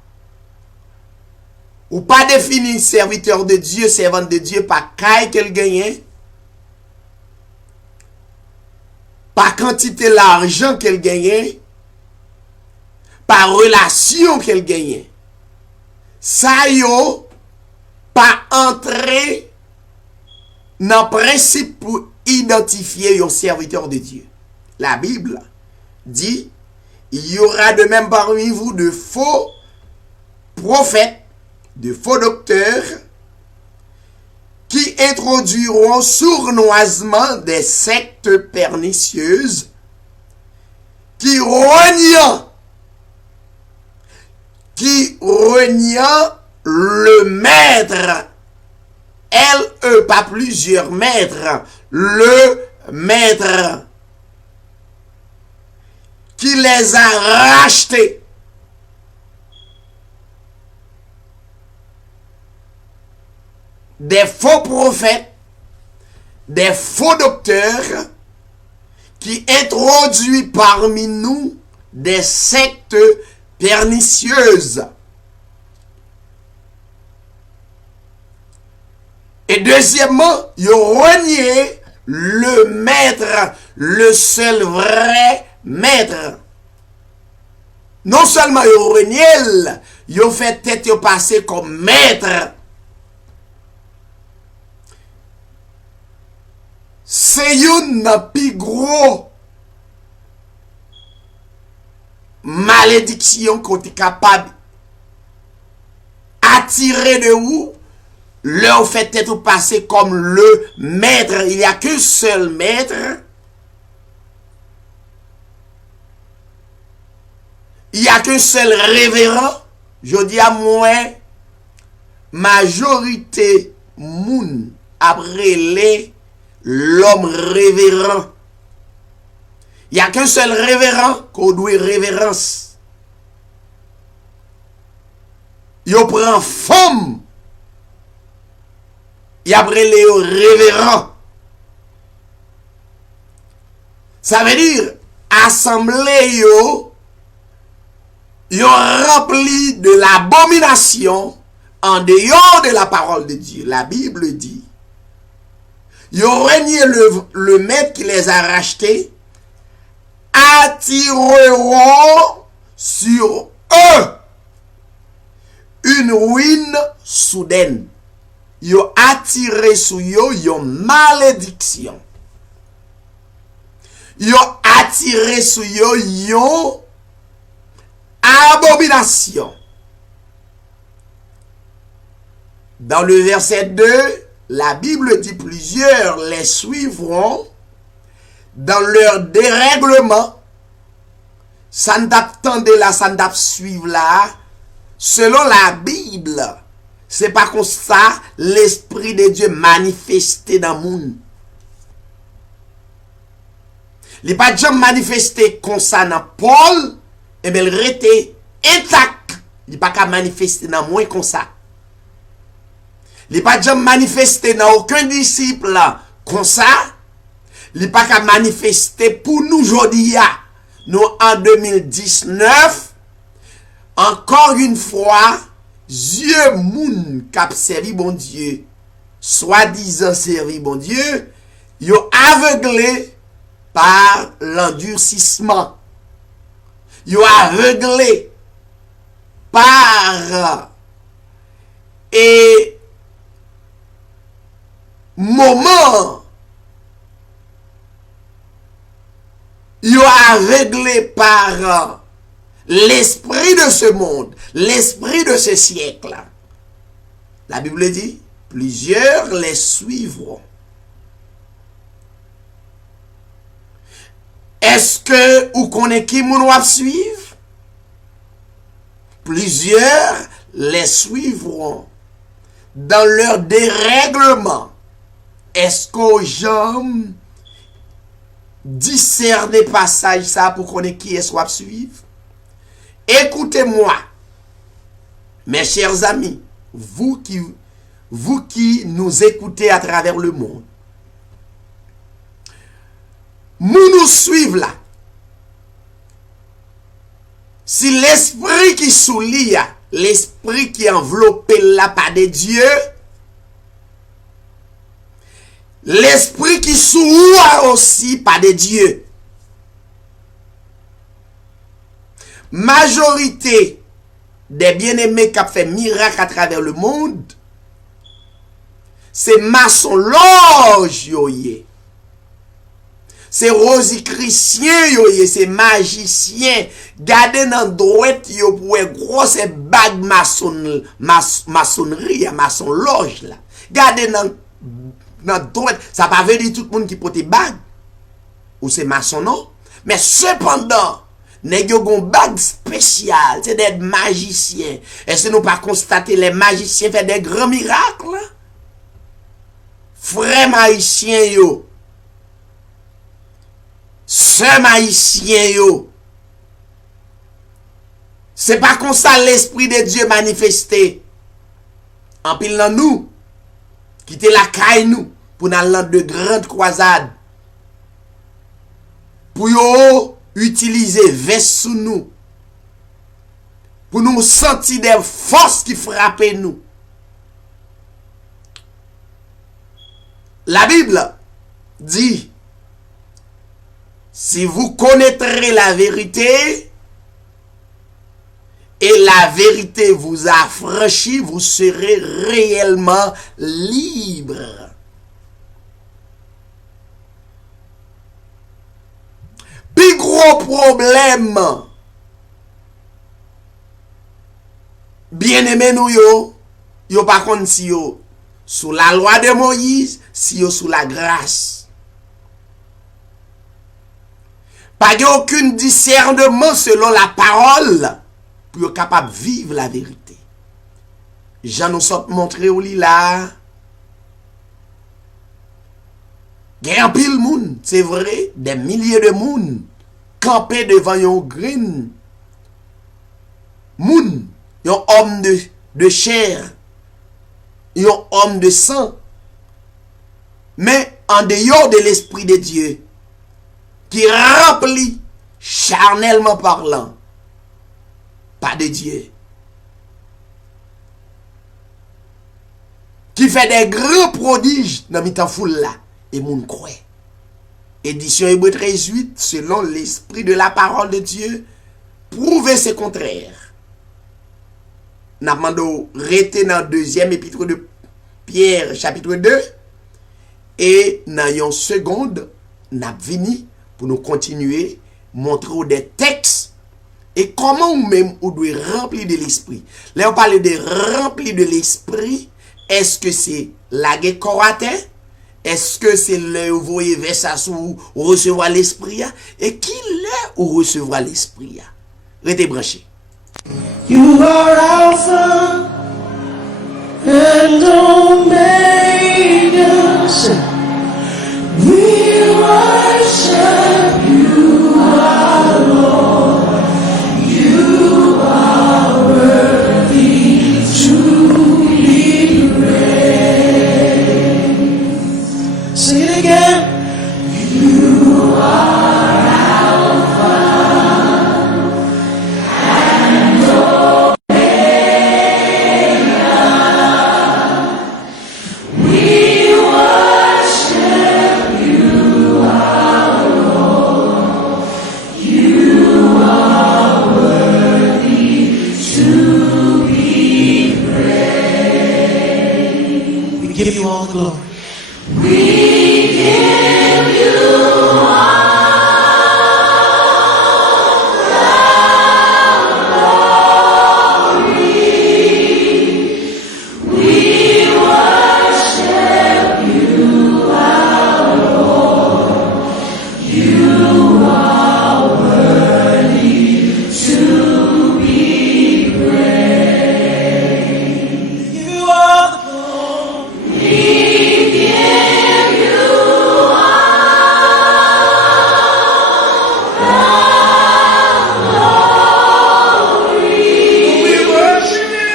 Ou pas définir serviteur de Dieu, servante de Dieu, par caille qu'elle gagnait. Par quantité l'argent qu'elle gagnait. Par relation qu'elle gagnait. Ça yo pas entrer dans le principe pour identifier un serviteur de Dieu. La Bible dit, il y aura de même parmi vous de faux prophètes, de faux docteurs, qui introduiront sournoisement des sectes pernicieuses, qui reniant le maître, pas plusieurs maîtres, le maître qui les a rachetés. Des faux prophètes, des faux docteurs qui introduisent parmi nous des sectes pernicieuses. Et deuxièmement, ils ont renié le maître, le seul vrai maître. Non seulement ils ont renié, ils ont fait tête passer comme maître. C'est une plus gros malédiction qu'on est capable d'attirer de vous. Leur fait être passé comme le maître. Il n'y a qu'un seul maître. Il n'y a qu'un seul révérend. Je dis à moi, majorité moun après les l'homme révérend. Il n'y a qu'un seul révérend qu'on doit révérence. Il prend forme. Et après les révérends. Ça veut dire, assemblée yo rempli de l'abomination en dehors de la parole de Dieu. La Bible dit, yo renié le maître qui les a rachetés, attireront sur eux une ruine soudaine. Yo attiré sur yo malédiction. Yo attiré sur yo abomination. Dans le verset 2, la Bible dit plusieurs les suivront dans leur dérèglement. Ça ne t'attendait là, ça ne t'attendait suivre là. Selon la Bible, c'est pas comme ça l'Esprit de Dieu manifesté dans le monde. Il n'est pas déjà manifesté comme ça dans Paul, et bien il était intact il pas qu'à manifester dans moins comme ça. Il pas jamais manifester dans aucun disciple là comme ça. Il pas qu'à manifester pour nous aujourd'hui, nous en 2019. Encore une fois, Dieu moun k'ap servi bon Dieu, soi-disant servi bon Dieu, yo aveuglé par l'endurcissement. Yo aveuglé par et moment. Yo aveuglé par l'esprit de ce monde, l'esprit de ce siècle. La Bible dit, plusieurs les suivront. Est-ce que vous connaissez qui nous doit suivre? Plusieurs les suivront dans leur dérèglement. Est-ce qu'aux gens discerner passage ça pour connaître qui est soit suivre? Écoutez-moi, mes chers amis, vous qui nous écoutez à travers le monde. Nous suivons là. Si l'esprit qui soulie, l'esprit qui enveloppe là par de Dieu, l'esprit qui souille aussi par de Dieu. Majorité des bien-aimés qui ont fait miracle à travers le monde, c'est maçon loge yoye. C'est rosichristien yoye, c'est magicien. Gardez dans droite yo pour grosse bague maçonnerie, maçon loge là. Gardez dans droite, ça pas veut dire tout le monde qui porte bague ou c'est maçon non, mais cependant nèg yo gon bague spéciale, c'est des magiciens. Est-ce que nous pas constater les magiciens fait des grands miracles? Frère magicien yo, sœur magicien yo, c'est pas comme ça l'esprit de Dieu manifesté. En pile dans nous, quitter la caille nous pour dans de grandes croisades. Pour yo utiliser veste sous nous. Pour nous sentir des forces qui frappent nous. La Bible dit, si vous connaîtrez la vérité, et la vérité vous affranchit, vous serez réellement libre. Plus gros problème, bien aimé nous yo par contre si yo sous la loi de Moïse, si yo sous la grâce. Pas de aucun discernement selon la parole pour être capable de vivre la vérité. Jean nous sort montrer au lit là. Il y a un pile moun, c'est vrai, des milliers de moun campés devant un green moun, un homme de chair, un homme de sang, mais en dehors de l'esprit de Dieu, qui remplit charnellement parlant, pas de Dieu, qui fait des grands prodiges dans mi-temps foule là, et moun croit. Édition Hébreu 13:8, selon l'esprit de la parole de Dieu, prouver ce contraire. N'a demandé rester dans deuxième épître de Pierre, chapitre 2, et dans une seconde, n'a venu pour nous continuer, montrer des textes, et comment même on doit remplir de l'esprit. Là, on parle de remplir de l'esprit. Est-ce que c'est la guerre coratin? Est-ce que c'est le voyer vers ça ou recevoir l'esprit? Et qui l'est ou recevoir l'esprit? Restez branchés. You are Alpha and Omega. We worship you, our Lord. You are worthy. give you all the glory. You are the glory. We worship you.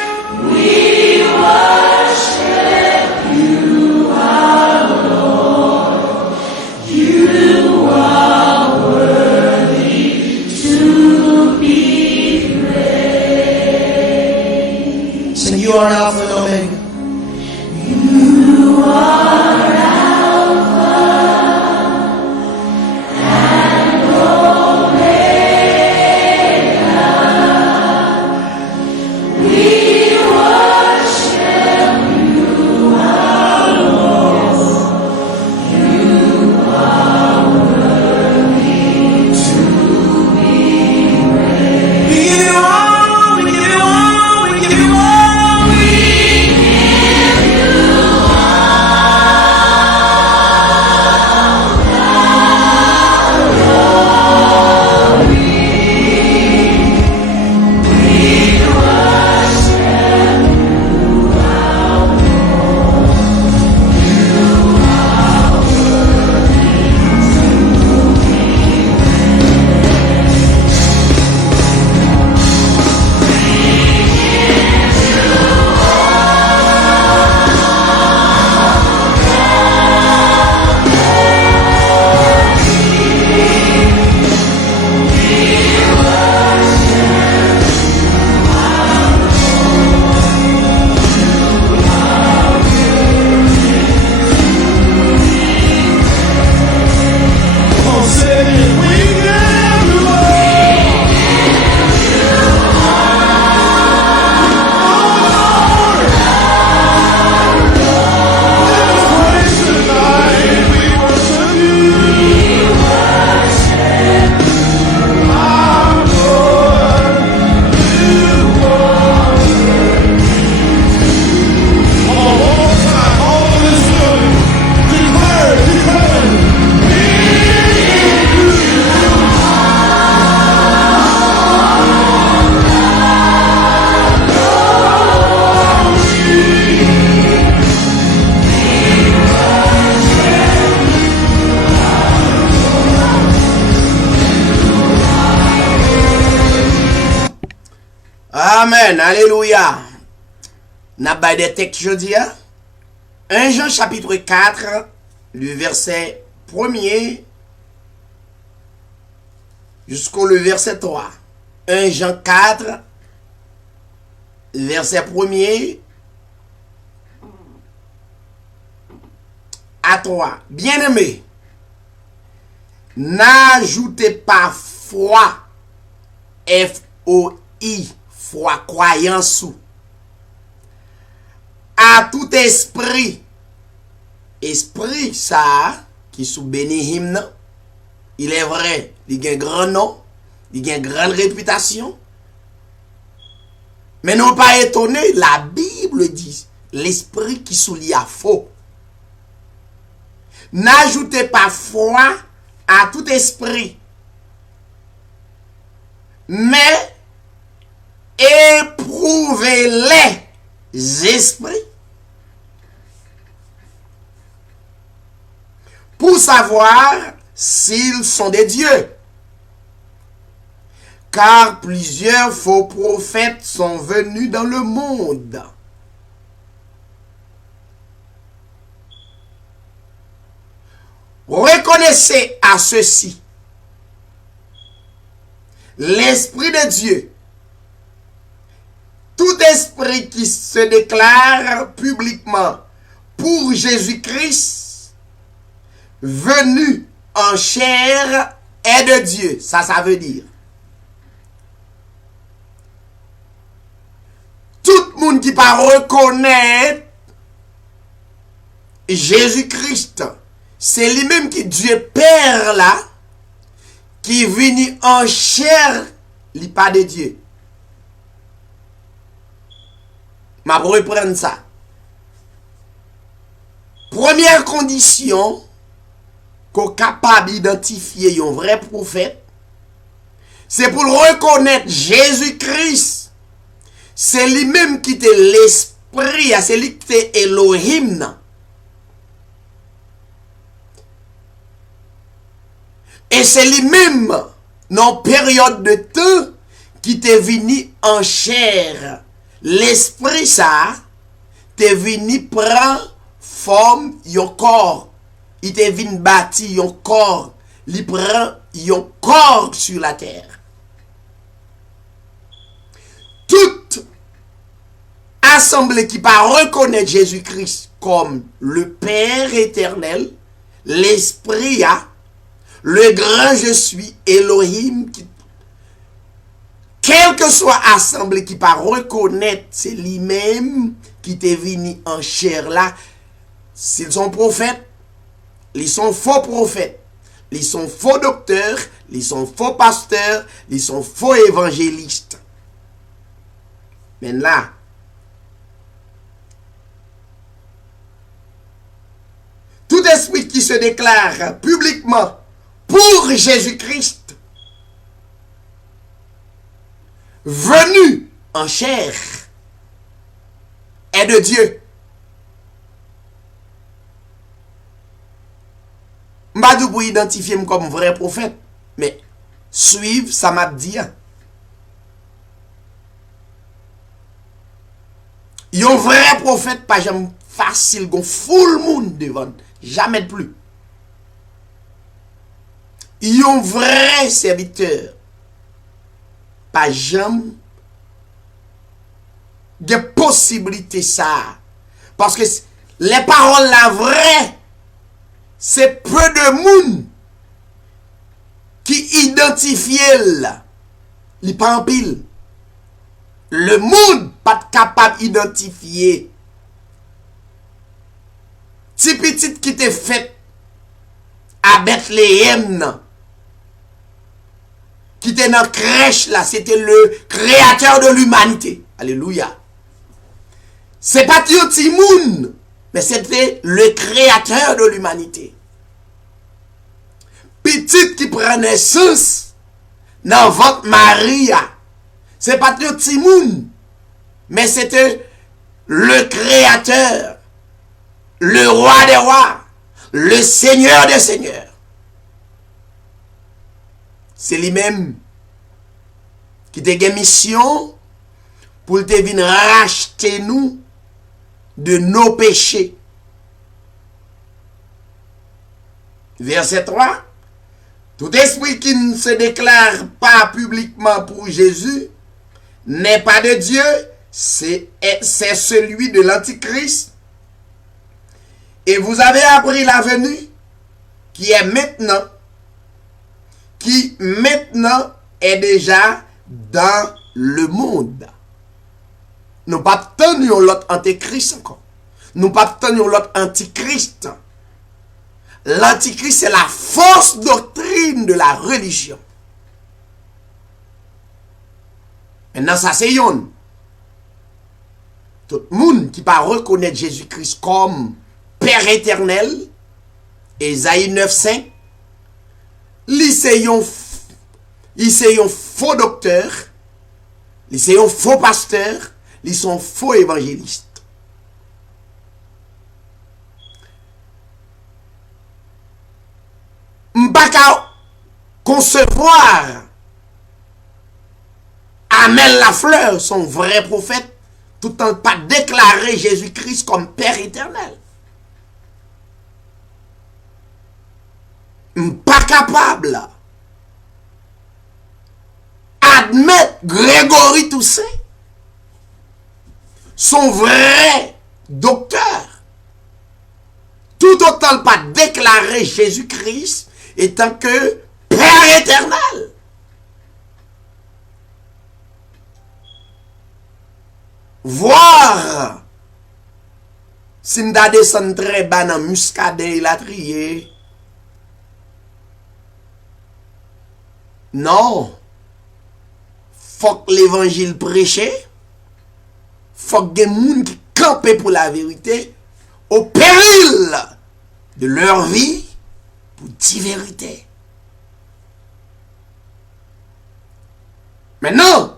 Sing, you are Alpha and Omega. We give you all, we give you all, we give you all. Come on, say it again. We give you all. Praise tonight. We worship you. Our Lord, you are. Come on, one more time. All of this building. Declare. Amen, alléluia. N'a pas des textes jeudi. 1 Jean chapitre 4, le verset 1er jusqu'au le verset 3. 1 Jean 4, verset 1er à 3. Bien-aimés, n'ajoutez pas foi, F-O-I, foi, croyance ou, à tout esprit. Esprit, ça, qui sous béni hymne, il est vrai, il a un grand nom, il a une grande réputation. Mais non pas étonné, la Bible dit, l'esprit qui sous lui a faux. N'ajoutez pas foi à tout esprit, mais éprouvez les esprits pour savoir s'ils sont des dieux. Car plusieurs faux prophètes sont venus dans le monde. Reconnaissez à ceci l'Esprit de Dieu. Tout esprit qui se déclare publiquement pour Jésus-Christ, venu en chair, est de Dieu. Ça veut dire. Tout le monde qui pas reconnaître Jésus-Christ, c'est lui-même qui Dieu Père là, qui est venu en chair, il pas de Dieu. Ma pour reprendre ça. Première condition qu'on est capable d'identifier un vrai prophète, c'est pour reconnaître Jésus-Christ. C'est lui-même qui était l'esprit, c'est lui qui était Elohim. Et c'est lui-même, dans période de temps, qui était venu en chair. L'esprit, ça, t'est venu prendre forme, yon corps. Il t'est venu bâtir yon corps. Il prend yon corps sur la terre. Toute assemblée qui pas reconnaître Jésus-Christ comme le Père éternel, l'Esprit a, le grand je suis, Elohim, quelle que soit assemblée qui pas reconnaître, c'est lui-même qui t'est venu en chair là. S'ils sont prophètes, ils sont faux prophètes, ils sont faux docteurs, ils sont faux pasteurs, ils sont faux évangélistes. Mais là, tout esprit qui se déclare publiquement pour Jésus-Christ, venu en chair, est de Dieu. M'badou pour identifier comme vrai prophète, mais suivre ça m'a dit. Yon vrai prophète pas jamais facile, gon full monde devant, jamais de plus. Yon vrai serviteur pas jamais de possibilité ça, parce que les paroles la vraie, c'est peu de monde qui identifie li pas en pile. Le monde pas capable d'identifier. Ti petit qui te fait à Bethléem, qui était dans la crèche là, c'était le créateur de l'humanité. Alléluia. C'est pas un petit monde, mais c'était le créateur de l'humanité. Petite qui prend naissance dans votre Maria. C'est pas un petit monde, mais c'était le créateur, le roi des rois, le seigneur des seigneurs. C'est lui-même qui te une mission pour te venir racheter nous de nos péchés. Verset 3. Tout esprit qui ne se déclare pas publiquement pour Jésus n'est pas de Dieu, c'est celui de l'Antichrist. Et vous avez appris la venue qui est maintenant, qui maintenant est déjà dans le monde. Nous pas tenions l'autre antéchrist encore. Nous pas tenions l'autre antichrist. L'antichrist, c'est la fausse doctrine de la religion. Maintenant, ça c'est yon. Tout le monde qui pas reconnaître Jésus-Christ comme Père éternel, Ésaïe 9:5, il c'est un faux docteur, il c'est un faux pasteur, ils sont faux évangélistes. M'baka concevoir Amel Lafleur, son vrai prophète, tout en pas déclarer Jésus-Christ comme Père éternel. Pas capable admettre Grégory Toussaint, son vrai docteur, tout autant pas déclarer Jésus-Christ étant que Père éternel. Voir Si nous descendons très bas dans muscadin et la trier. Non. Faut que l'évangile prêché. Faut que des gens qui campent pour la vérité au péril de leur vie pour dire vérité. Maintenant,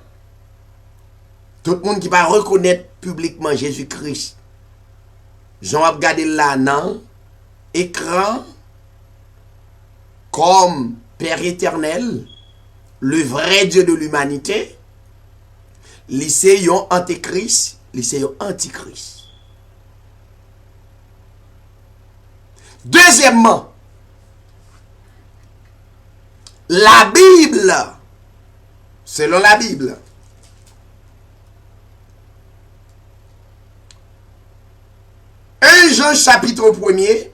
tout le monde qui va reconnaître publiquement Jésus-Christ, Jean a regardé là dans écran comme Père éternel, le vrai Dieu de l'humanité, lycéon antéchrist, lycéon antichrist. Deuxièmement, la Bible, selon la Bible, Jean chapitre 1er,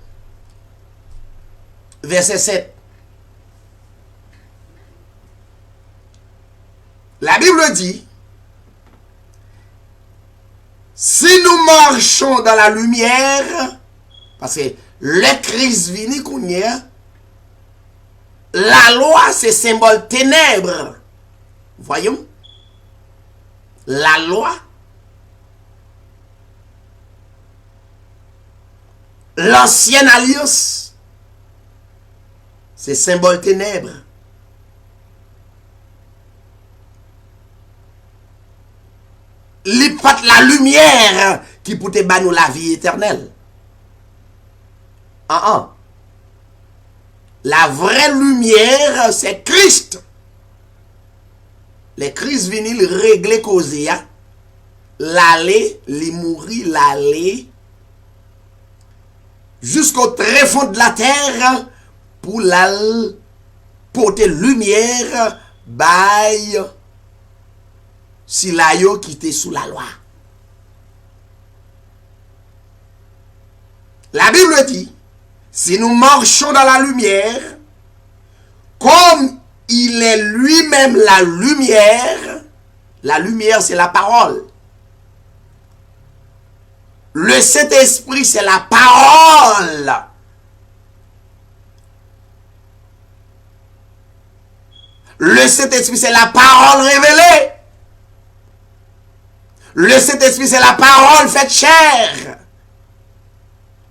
verset 7. La Bible dit, si nous marchons dans la lumière, parce que le Christ vini kounya, la loi c'est symbole ténèbres. Voyons. La loi, l'ancienne alliance, c'est symbole ténèbres. Li pat la lumière qui peut te ba nous la vie éternelle. La vraie lumière, c'est Christ. Les Christ vinil régler cause, l'aller, li mourir, l'aller, jusqu'au très fond de la terre, pour la porter lumière, bail, si la yo qui était sous la loi. La Bible dit, si nous marchons dans la lumière, comme il est lui-même la lumière c'est la parole. Le Saint-Esprit c'est la parole. Le Saint-Esprit c'est la parole révélée. Le Saint-Esprit c'est la parole faite chair.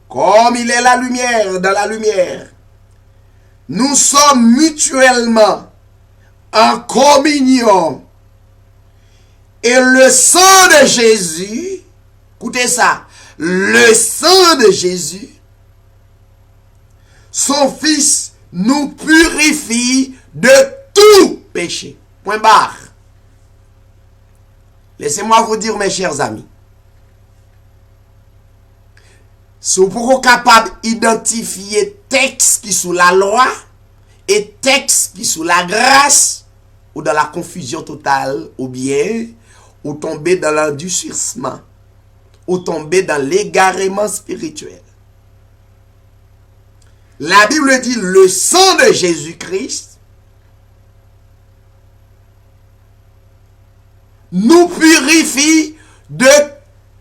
Comme il est la lumière dans la lumière, nous sommes mutuellement en communion. Et le sang de Jésus, écoutez ça, le sang de Jésus, son Fils, nous purifie de tout péché. Point barre. Laissez-moi vous dire, mes chers amis, si vous êtes capable d'identifier texte qui sous la loi et texte qui sous la grâce, ou dans la confusion totale, ou bien, ou tomber dans l'endurcissement, ou tomber dans l'égarement spirituel. La Bible dit, le sang de Jésus-Christ nous purifie de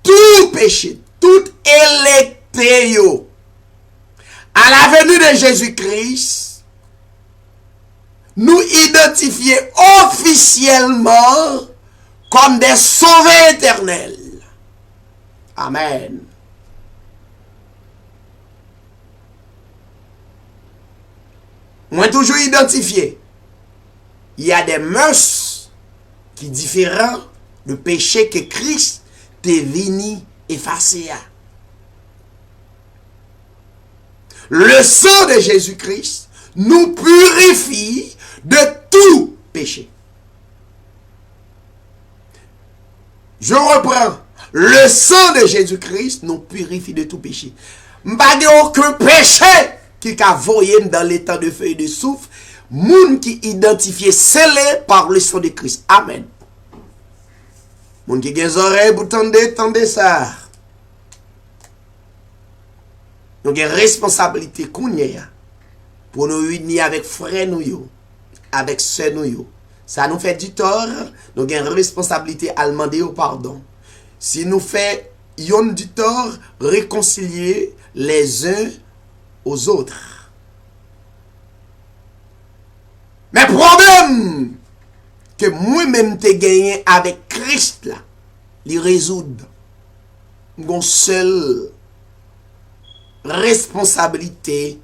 tout péché, tout électron. À la venue de Jésus-Christ, nous identifier officiellement comme des sauvés éternels. Amen. Moi toujours identifié. Il y a des mœurs qui différents de péché que Christ t'est venu effacer. Le sang de Jésus-Christ nous purifie de tout péché. Je reprends. Le sang de Jésus-Christ nous purifie de tout péché. Pas aucun péché qui a voyé dans l'état de feu et de souffle. Moun qui identifié scellé par le sang de Christ. Amen. Moun qui a des oreilles pour tendez ça. Nous avons une responsabilité pour nous unir avec frères nous, avec sœurs nous. Ça nous fait du tort, nous avons une responsabilité à demander au pardon. Si nous faisons yon du tort, réconcilier les uns aux autres. Mais problème que moi-même t'ai gagné avec Christ là, li résoudre une seule responsabilité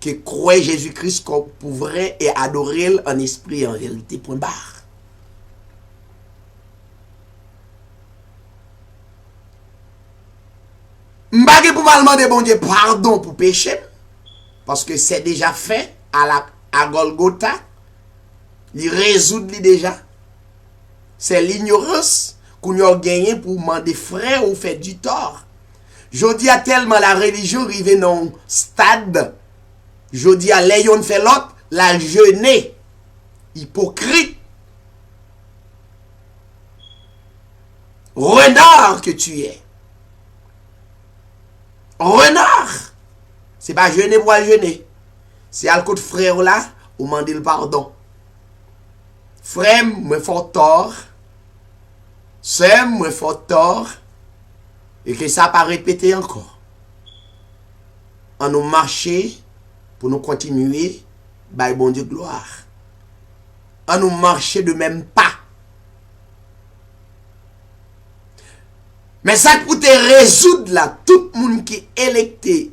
que croire Jésus-Christ comme pour vrai et adorer en esprit et en vérité. Point barre. M'bagé pour mal demander bon Dieu pardon pour péché parce que c'est déjà fait à Golgotha. Il résout déjà. C'est l'ignorance qu'on a gagné pour demander frère ou fait du tort. Je dis à tellement la religion arrive dans un stade. Je dis à l'ayon fait l'autre, la jeûner. Hypocrite. Renard que tu es. Renard. C'est pas jeûner pour jeûner. C'est à le côté frère là, ou demander le pardon. Frère, moi fort tort. Sœur, moi fort tort. Et que ça pas répéter encore. On nous marcher pour nous continuer, by bon Dieu gloire. On nous marcher de même pas. Mais ça pour te résoudre là, tout le monde qui est électé,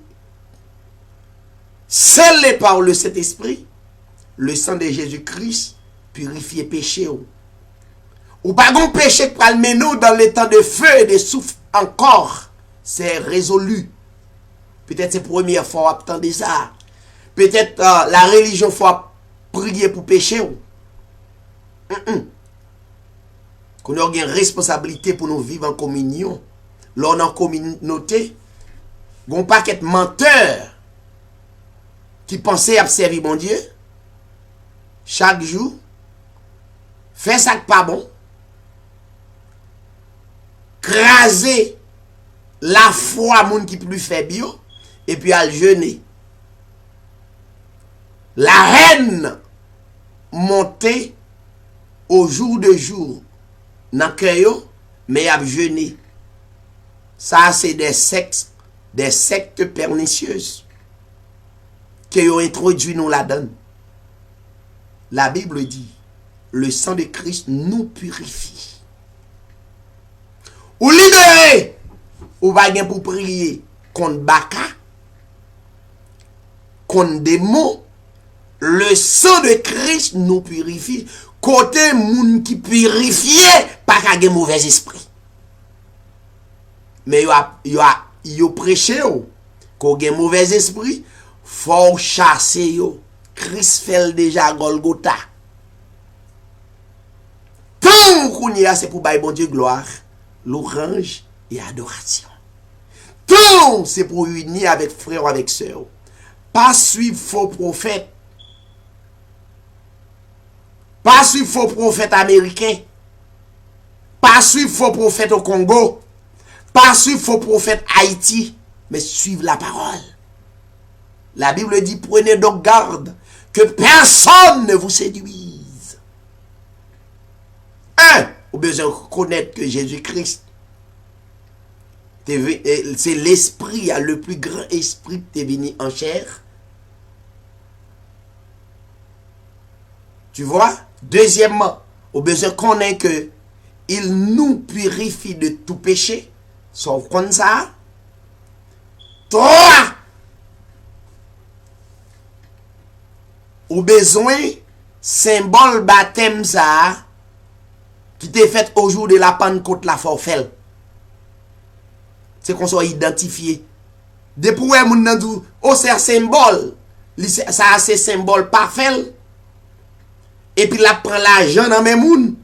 scellé par le Saint-Esprit, le sang de Jésus-Christ, purifier péché. Ou pas gon péché qui pral menou dans les temps de feu et de souffle encore. C'est résolu. Peut-être c'est la première fois qu'on attendait ça. Peut-être la religion faut prier pour pécher. Qu'on a une responsabilité pour nous vivre en communion. Là, en communauté, gon paquet de menteurs qui pensaient à servir mon Dieu chaque jour. Fait ça qui pas bon. Craser la foi moun qui plus faible et puis à jeûner. La haine montée au jour de jour dans cœur mais à jeûner. Ça c'est des sectes pernicieuses qui ont introduit nous là-dedans. La Bible dit le sang de Christ nous purifie. Ou libéré, ou va gen pour prier contre Baka, contre démon. Le sang de Christ nous purifie. Côté moun qui purifie, pas qu'à gen mauvais esprit. Mais yo prêché qu'on gen mauvais esprit, faut chasser yo. Christ fait déjà Golgotha. Tant qu'on y a, c'est pour bailler bon Dieu gloire, l'orange et adoration. Tant c'est pour unir avec frère ou avec sœur. Pas suivre faux prophètes. Pas suivre faux prophètes américains. Pas suivre faux prophètes au Congo. Pas suivre faux prophètes Haïti. Mais suivre la parole. La Bible dit, prenez donc garde que personne ne vous séduise. Vous avez besoin de connaître que Jésus-Christ, c'est l'esprit, le plus grand esprit qui est venu en chair. Tu vois? Deuxièmement, vous avez besoin de connaître que il nous purifie de tout péché. Sauf comme ça. 3. Ou besoin symbole baptême ça qui t'est fait au jour de la Pentecôte la forfait. C'est qu'on soit identifié. Depuis où moun nan dou, oh c'est un symbole. Ça c'est symbole parfait. Et puis la prend l'argent dans mes moun.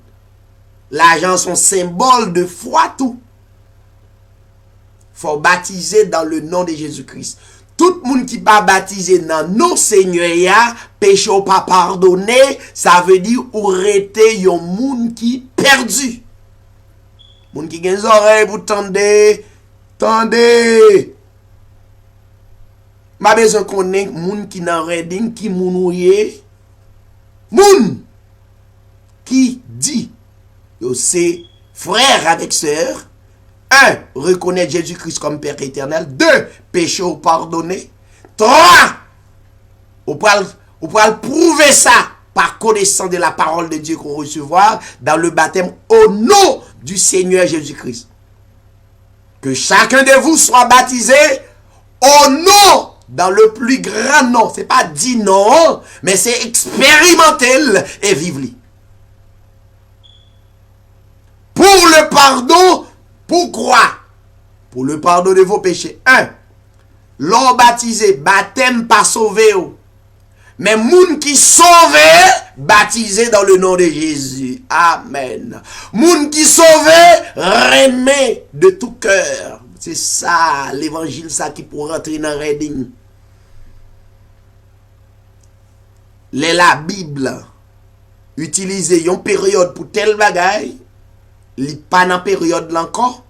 L'argent son symbole de foi tout. Faut baptiser dans le nom de Jésus-Christ. Tout le monde qui pas baptisé dans nos Seigneur, péché ou pas pardonné, ça veut dire ou rete yon moun qui perdu. Moun qui gen oreilles pour tendez. Ma besoin connaître moun qui nan reading qui moun ouye. Moun qui dit yo c'est frère avec sœur 1. Reconnaître Jésus-Christ comme Père éternel. 2. Péché ou pardonné. 3. On peut prouver ça par connaissance de la parole de Dieu qu'on recevoir dans le baptême au nom du Seigneur Jésus-Christ. Que chacun de vous soit baptisé au nom, dans le plus grand nom. C'est pas dit non, mais c'est expérimenter et vivre. Pour le pardon, pourquoi? Pour le pardon de vos péchés. 1. L'homme baptisé, baptême pas sauvé. Mais moun qui sauvé, baptisé dans le nom de Jésus. Amen. Moun qui sauvé, remet de tout cœur. C'est ça, l'évangile, ça qui pour rentrer dans le reading. La Bible utilise une période pour tel bagaille, li pas dans période là encore.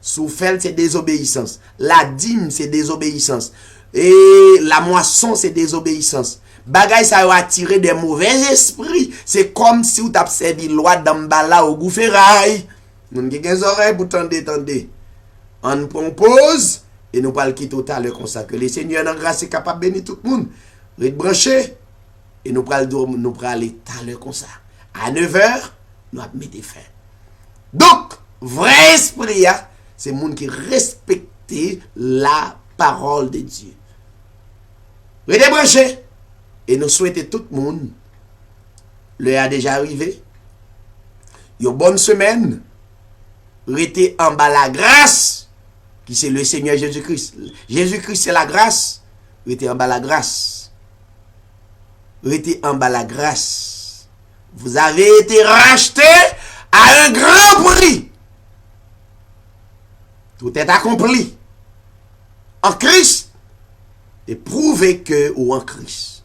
Sous fait c'est désobéissance. La dîme c'est désobéissance. Et la moisson c'est désobéissance. Bagay ça va attirer des mauvais esprits. C'est comme si vous t'avez servi loi d'ambala au goufferail. Moun qui gen oreilles pour tendre. On propose et nous parlons qui total comme ça que le Seigneur en grâce est capable de bénir tout le monde. Vous êtes branchés et nous parlons aller tout à l'heure comme ça. À 9h, nous allons mettre fin. Donc, vrai esprit, c'est le monde qui respecte la parole de Dieu. Vous êtes branchés et nous souhaitons tout le monde, l'heure a déjà arrivé, une bonne semaine, restez en bas la grâce, qui c'est le Seigneur Jésus-Christ. Jésus-Christ c'est la grâce, restez en bas la grâce. Restez en bas la grâce. Vous avez été racheté à un grand prix. Tout est accompli. En Christ. Et prouvez que ou en Christ.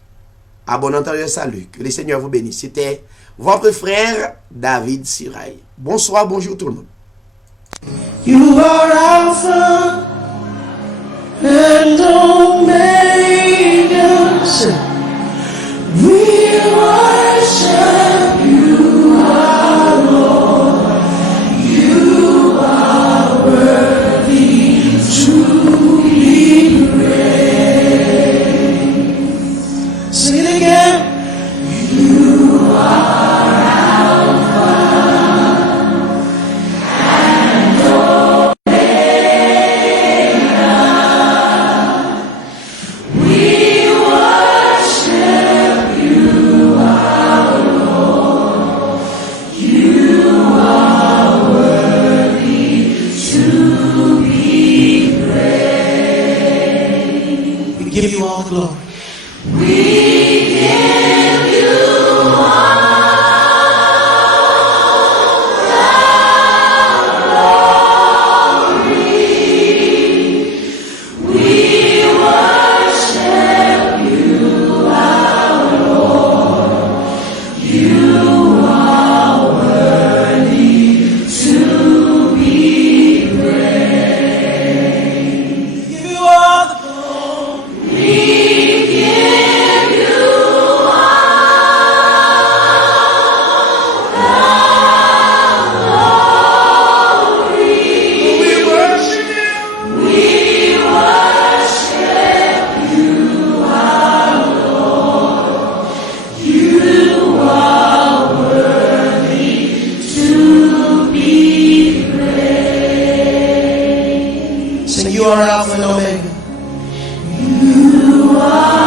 À bon entendeur, salut. Que le Seigneur vous bénisse. C'était votre frère David Sirail. Bonsoir, bonjour tout le monde. You are Alpha and Omega. We worship you, our Lord. You are worthy to be praised. Sing it again. You are Alpha and Omega. We worship you, our Lord. You are worthy to be praised. We give you all the glory. We give you all the glory. We worship you, our Lord. You are worthy to be praised. We give you all the glory. We give you all the glory. We worship you. We worship you, our Lord. You are worthy to be praised. Sing, you are Alpha and Omega. You are